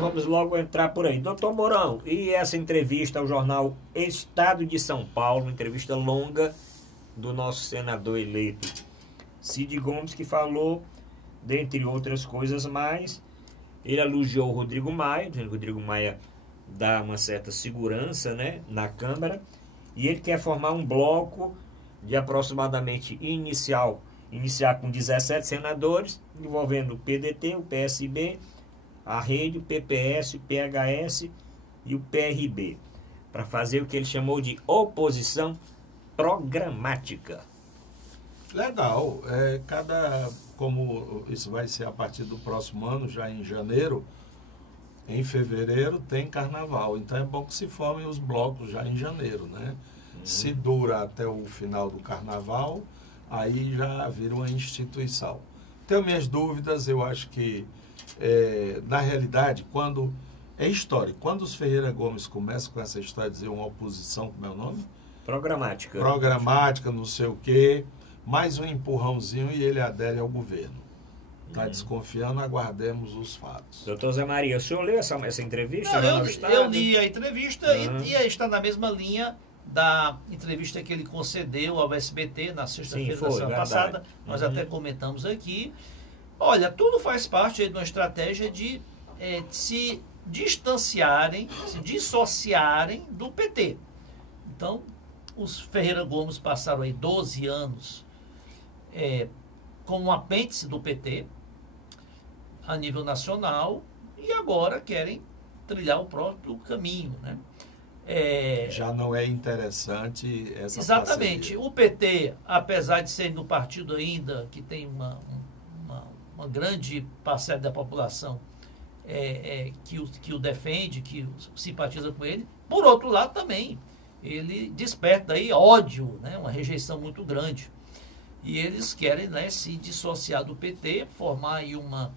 Vamos logo entrar por aí. Doutor Mourão, e essa entrevista ao jornal Estado de São Paulo, uma entrevista longa do nosso senador eleito Cid Gomes, que falou, dentre outras coisas mais, ele elogiou o Rodrigo Maia, dizendo que o Rodrigo Maia dá uma certa segurança, né, na Câmara, e ele quer formar um bloco de aproximadamente iniciar com 17 senadores, envolvendo o PDT, o PSB, a Rede, o PPS, o PHS e o PRB, para fazer o que ele chamou de oposição programática. Legal. Como isso vai ser a partir do próximo ano, já em janeiro, em fevereiro tem carnaval. Então é bom que se formem os blocos já em janeiro, né? Se dura até o final do carnaval, aí já vira uma instituição. Tenho minhas dúvidas, eu acho que na realidade, quando é histórico, quando os Ferreira Gomes começam com essa história de dizer uma oposição, como é o nome? Programática, não sei o quê, mais um empurrãozinho e ele adere ao governo. Está desconfiando, aguardemos os fatos. Doutor Zé Maria, o senhor leu essa entrevista? Não, eu li a entrevista e está na mesma linha da entrevista que ele concedeu ao SBT na sexta-feira da semana passada. Nós até comentamos aqui. Olha, tudo faz parte de uma estratégia de se distanciarem, se dissociarem do PT. Então, os Ferreira Gomes passaram aí 12 anos como um apêndice do PT a nível nacional e agora querem trilhar o próprio caminho, né? Já não é interessante essa Exatamente. parceria. O PT, apesar de ser no partido ainda que tem uma grande parcela da população que o defende, que simpatiza com ele, por outro lado também, ele desperta aí ódio, né, uma rejeição muito grande. E eles querem, né, se dissociar do PT, formar aí uma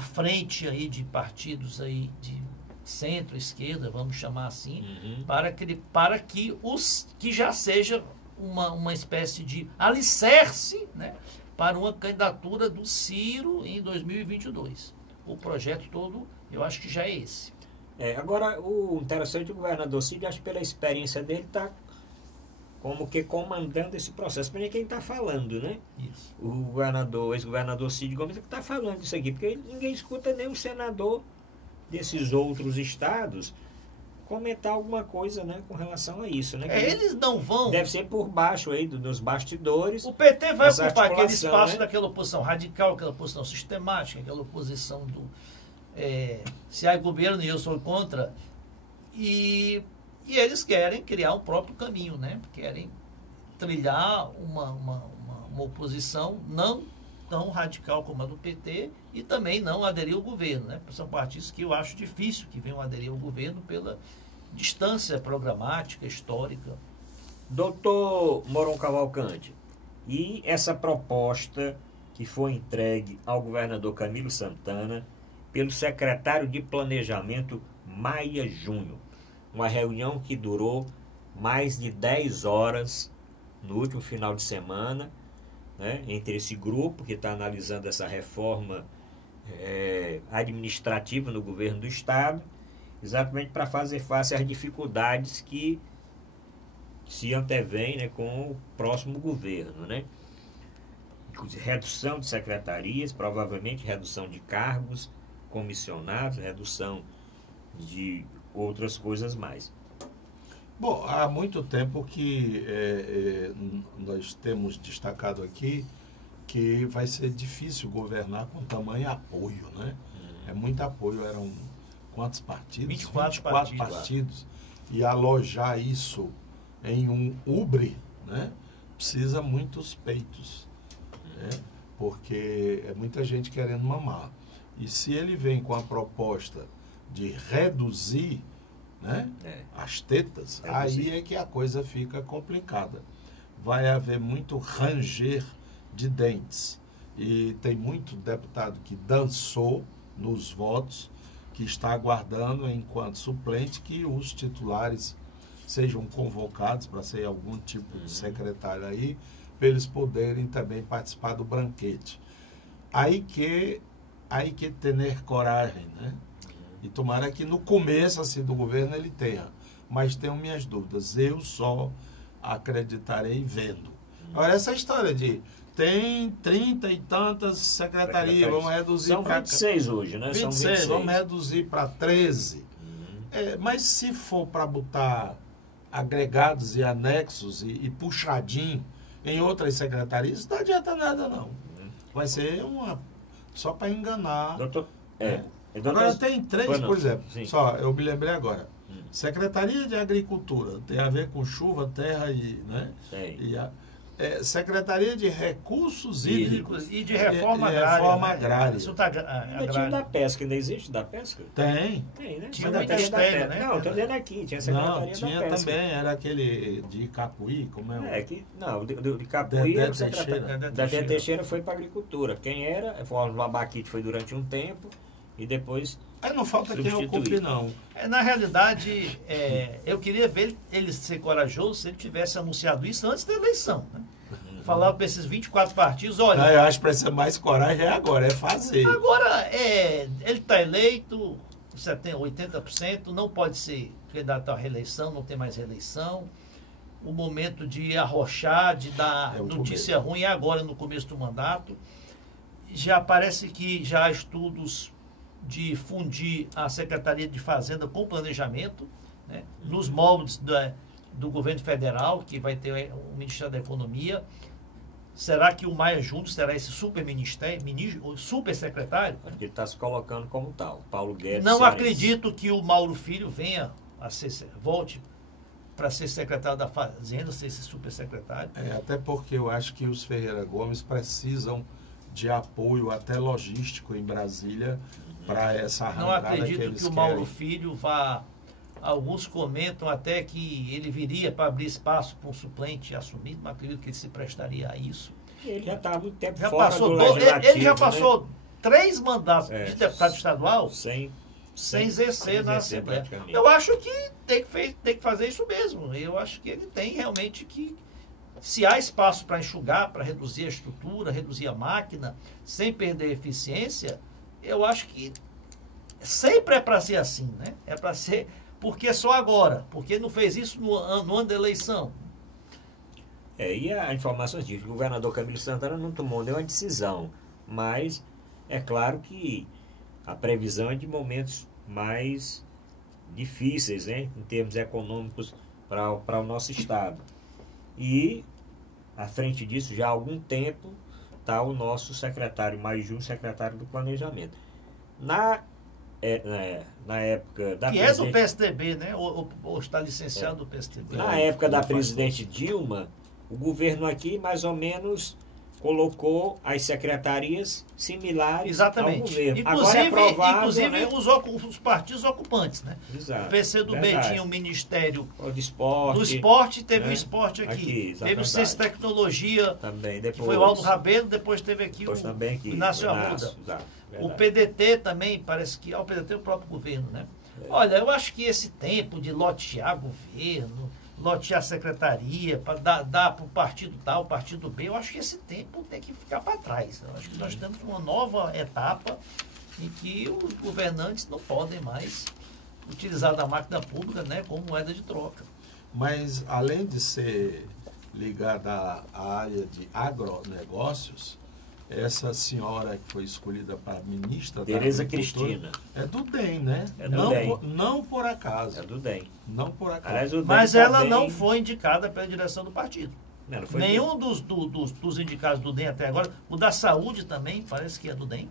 frente aí de partidos aí de centro-esquerda, vamos chamar assim, para que já seja uma espécie de alicerce, né, para uma candidatura do Ciro em 2022. O projeto todo, eu acho que já é esse. Agora, o interessante, o governador Cid, acho que pela experiência dele, está como que comandando esse processo. Para quem está falando, né? Isso. O ex-governador Cid Gomes, que está falando isso aqui, porque ninguém escuta nem o senador desses outros estados comentar alguma coisa, né, com relação a isso, né? Eles não vão... Deve ser por baixo aí, dos bastidores. O PT vai ocupar aquele espaço, né, daquela oposição radical, aquela oposição sistemática, aquela oposição do... se há governo e eu sou contra. E eles querem criar um próprio caminho, né? Querem trilhar uma oposição não tão radical como a do PT e também não aderir ao governo, né? São partidos que eu acho difícil que venham aderir ao governo pela distância programática, histórica. Doutor Mourão Cavalcante, e essa proposta que foi entregue ao governador Camilo Santana pelo secretário de Planejamento Maia Júnior. Uma reunião que durou mais de 10 horas no último final de semana, né, entre esse grupo que está analisando essa reforma administrativa no governo do Estado, exatamente para fazer face às dificuldades que se antevêm, né, com o próximo governo, né? Redução de secretarias, provavelmente redução de cargos comissionados, redução de outras coisas mais. Bom, há muito tempo que nós temos destacado aqui que vai ser difícil governar com tamanho apoio, né? É muito apoio, eram quantos partidos? 24 partidos. E alojar isso em um ubre, né? Precisa muitos peitos, né? Porque é muita gente querendo mamar. E se ele vem com a proposta de reduzir, né, as tetas, aí é que a coisa fica complicada. Vai haver muito ranger de dentes. E tem muito deputado que dançou nos votos, que está aguardando, enquanto suplente, que os titulares sejam convocados para ser algum tipo de secretário aí, para eles poderem também participar do banquete. Aí que ter coragem, né? E tomara que no começo assim, do governo ele tenha. Mas tenho minhas dúvidas. Eu só acreditarei vendo. Agora, essa história de tem 30 e tantas secretarias, vamos reduzir para... São 26 hoje, né? 26, são 26. Vamos reduzir para 13. Mas se for para botar agregados e anexos e puxadinho em outras secretarias, não adianta nada, não. Vai ser só para enganar. Doutor, Agora tem 3, por exemplo. Sim. Só, eu me lembrei agora. Secretaria de Agricultura, tem a ver com chuva, terra e... Né? Secretaria de Recursos Hídricos e de Reforma Agrária. Reforma Agrária. Isso tá, ainda tinha da pesca, ainda existe da pesca? Tem, né? Tinha o Ministério, né? Não, estou dizendo aqui, tinha a Secretaria da Pesca. Não, tinha também, era aquele de Capuí, como é? De Capuí, Dedé Teixeira foi para a Agricultura. Quem era? Foi o Abaquite, foi durante um tempo, e depois... Aí não falta quem ocupe, não. Na realidade, eu queria ver ele ser corajoso se ele tivesse anunciado isso antes da eleição, né? Falar para esses 24 partidos, olha... Não, eu acho que precisa mais coragem agora, é fazer. Agora, ele está eleito, 80%, não pode ser candidato à reeleição, não tem mais reeleição. O momento de arrochar, de dar notícia ruim é agora, no começo do mandato. Já parece que já há estudos de fundir a Secretaria de Fazenda com Planejamento, né, nos moldes do governo federal, que vai ter o Ministério da Economia. Será que o Maia Júnior será esse super secretário? Ele está se colocando como tal. Paulo Guedes. Não acredito que o Mauro Filho venha volte para ser secretário da Fazenda, ser esse super secretário. Até porque eu acho que os Ferreira Gomes precisam de apoio até logístico em Brasília para essa arrancada que eles querem. Não acredito que o Mauro Filho vá... Alguns comentam até que ele viria para abrir espaço para um suplente assumir, mas acredito que ele se prestaria a isso. Ele já está há muito tempo já fora passou do legislativo. Ele já passou, né, 3 mandatos de deputado estadual sem exercer na Assembleia. Eu acho que tem que fazer isso mesmo. Eu acho que ele tem realmente que... Se há espaço para enxugar, para reduzir a estrutura, reduzir a máquina, sem perder a eficiência, eu acho que sempre é para ser assim, né? É para ser... Porque só agora? Porque não fez isso no ano da eleição? E a informação diz que o governador Camilo Santana não tomou nenhuma decisão, mas é claro que a previsão é de momentos mais difíceis, né, em termos econômicos para o nosso Estado. E, à frente disso, já há algum tempo, está o nosso secretário Maia Júnior, secretário do Planejamento. Na época da que é do PSDB, né? Ou está licenciado do PSDB. Na época da presidente Dilma, o governo aqui mais ou menos colocou as secretarias similares Exatamente. ao governo. Inclusive, agora é aprovado, inclusive né? os partidos ocupantes, né? Exato, O PCdoB verdade. tinha o Ministério O de esporte. do Esporte, teve né? o esporte aqui. Aqui, Teve o exatamente. Ciência e Tecnologia, Também, que depois. foi o Aldo Rabelo, depois teve aqui Depois o também aqui, Inácio o Arruda. exato, O verdade. PDT também, parece que... o PDT é o próprio governo, né? Olha, eu acho que esse tempo de lotear governo, lotear secretaria, para dar para o partido tal, partido B, eu acho que esse tempo tem que ficar para trás. Eu acho que nós temos uma nova etapa em que os governantes não podem mais utilizar da máquina pública, né, como moeda de troca. Mas, além de ser ligada à área de agronegócios, essa senhora que foi escolhida para ministra Tereza da Agricultura Cristina. é do DEM, né? É do DEM. Não por acaso. É do DEM. Não por acaso. Aliás, o DEM Mas tá ela bem- não foi indicada pela direção do partido. Não, não foi Nenhum dos indicados do DEM até agora. O da saúde também, parece que é do DEM.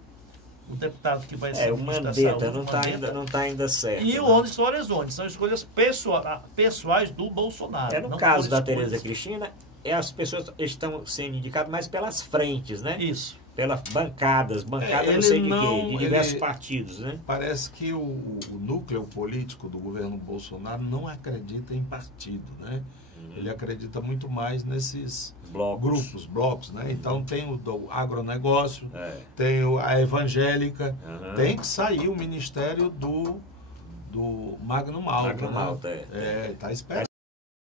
O deputado que vai ser o ministro da Mandetta saúde. não o está Mandetta. ainda certo. E né? o Ondes Lorenzoni. São escolhas pessoais do Bolsonaro. No não caso foram da escolhas- Tereza Cristina, as pessoas estão sendo indicadas mais pelas frentes, né? Isso. Pelas bancadas ele não sei de não- quê, de diversos ele- partidos, né? Parece que o núcleo político do governo Bolsonaro não acredita em partido, né? Ele acredita muito mais nesses Blocos. blocos, né? Então tem o do agronegócio, É. tem a evangélica, Aham. tem que sair o ministério do Magno Malta. Magno né? Malta, Tá esperando.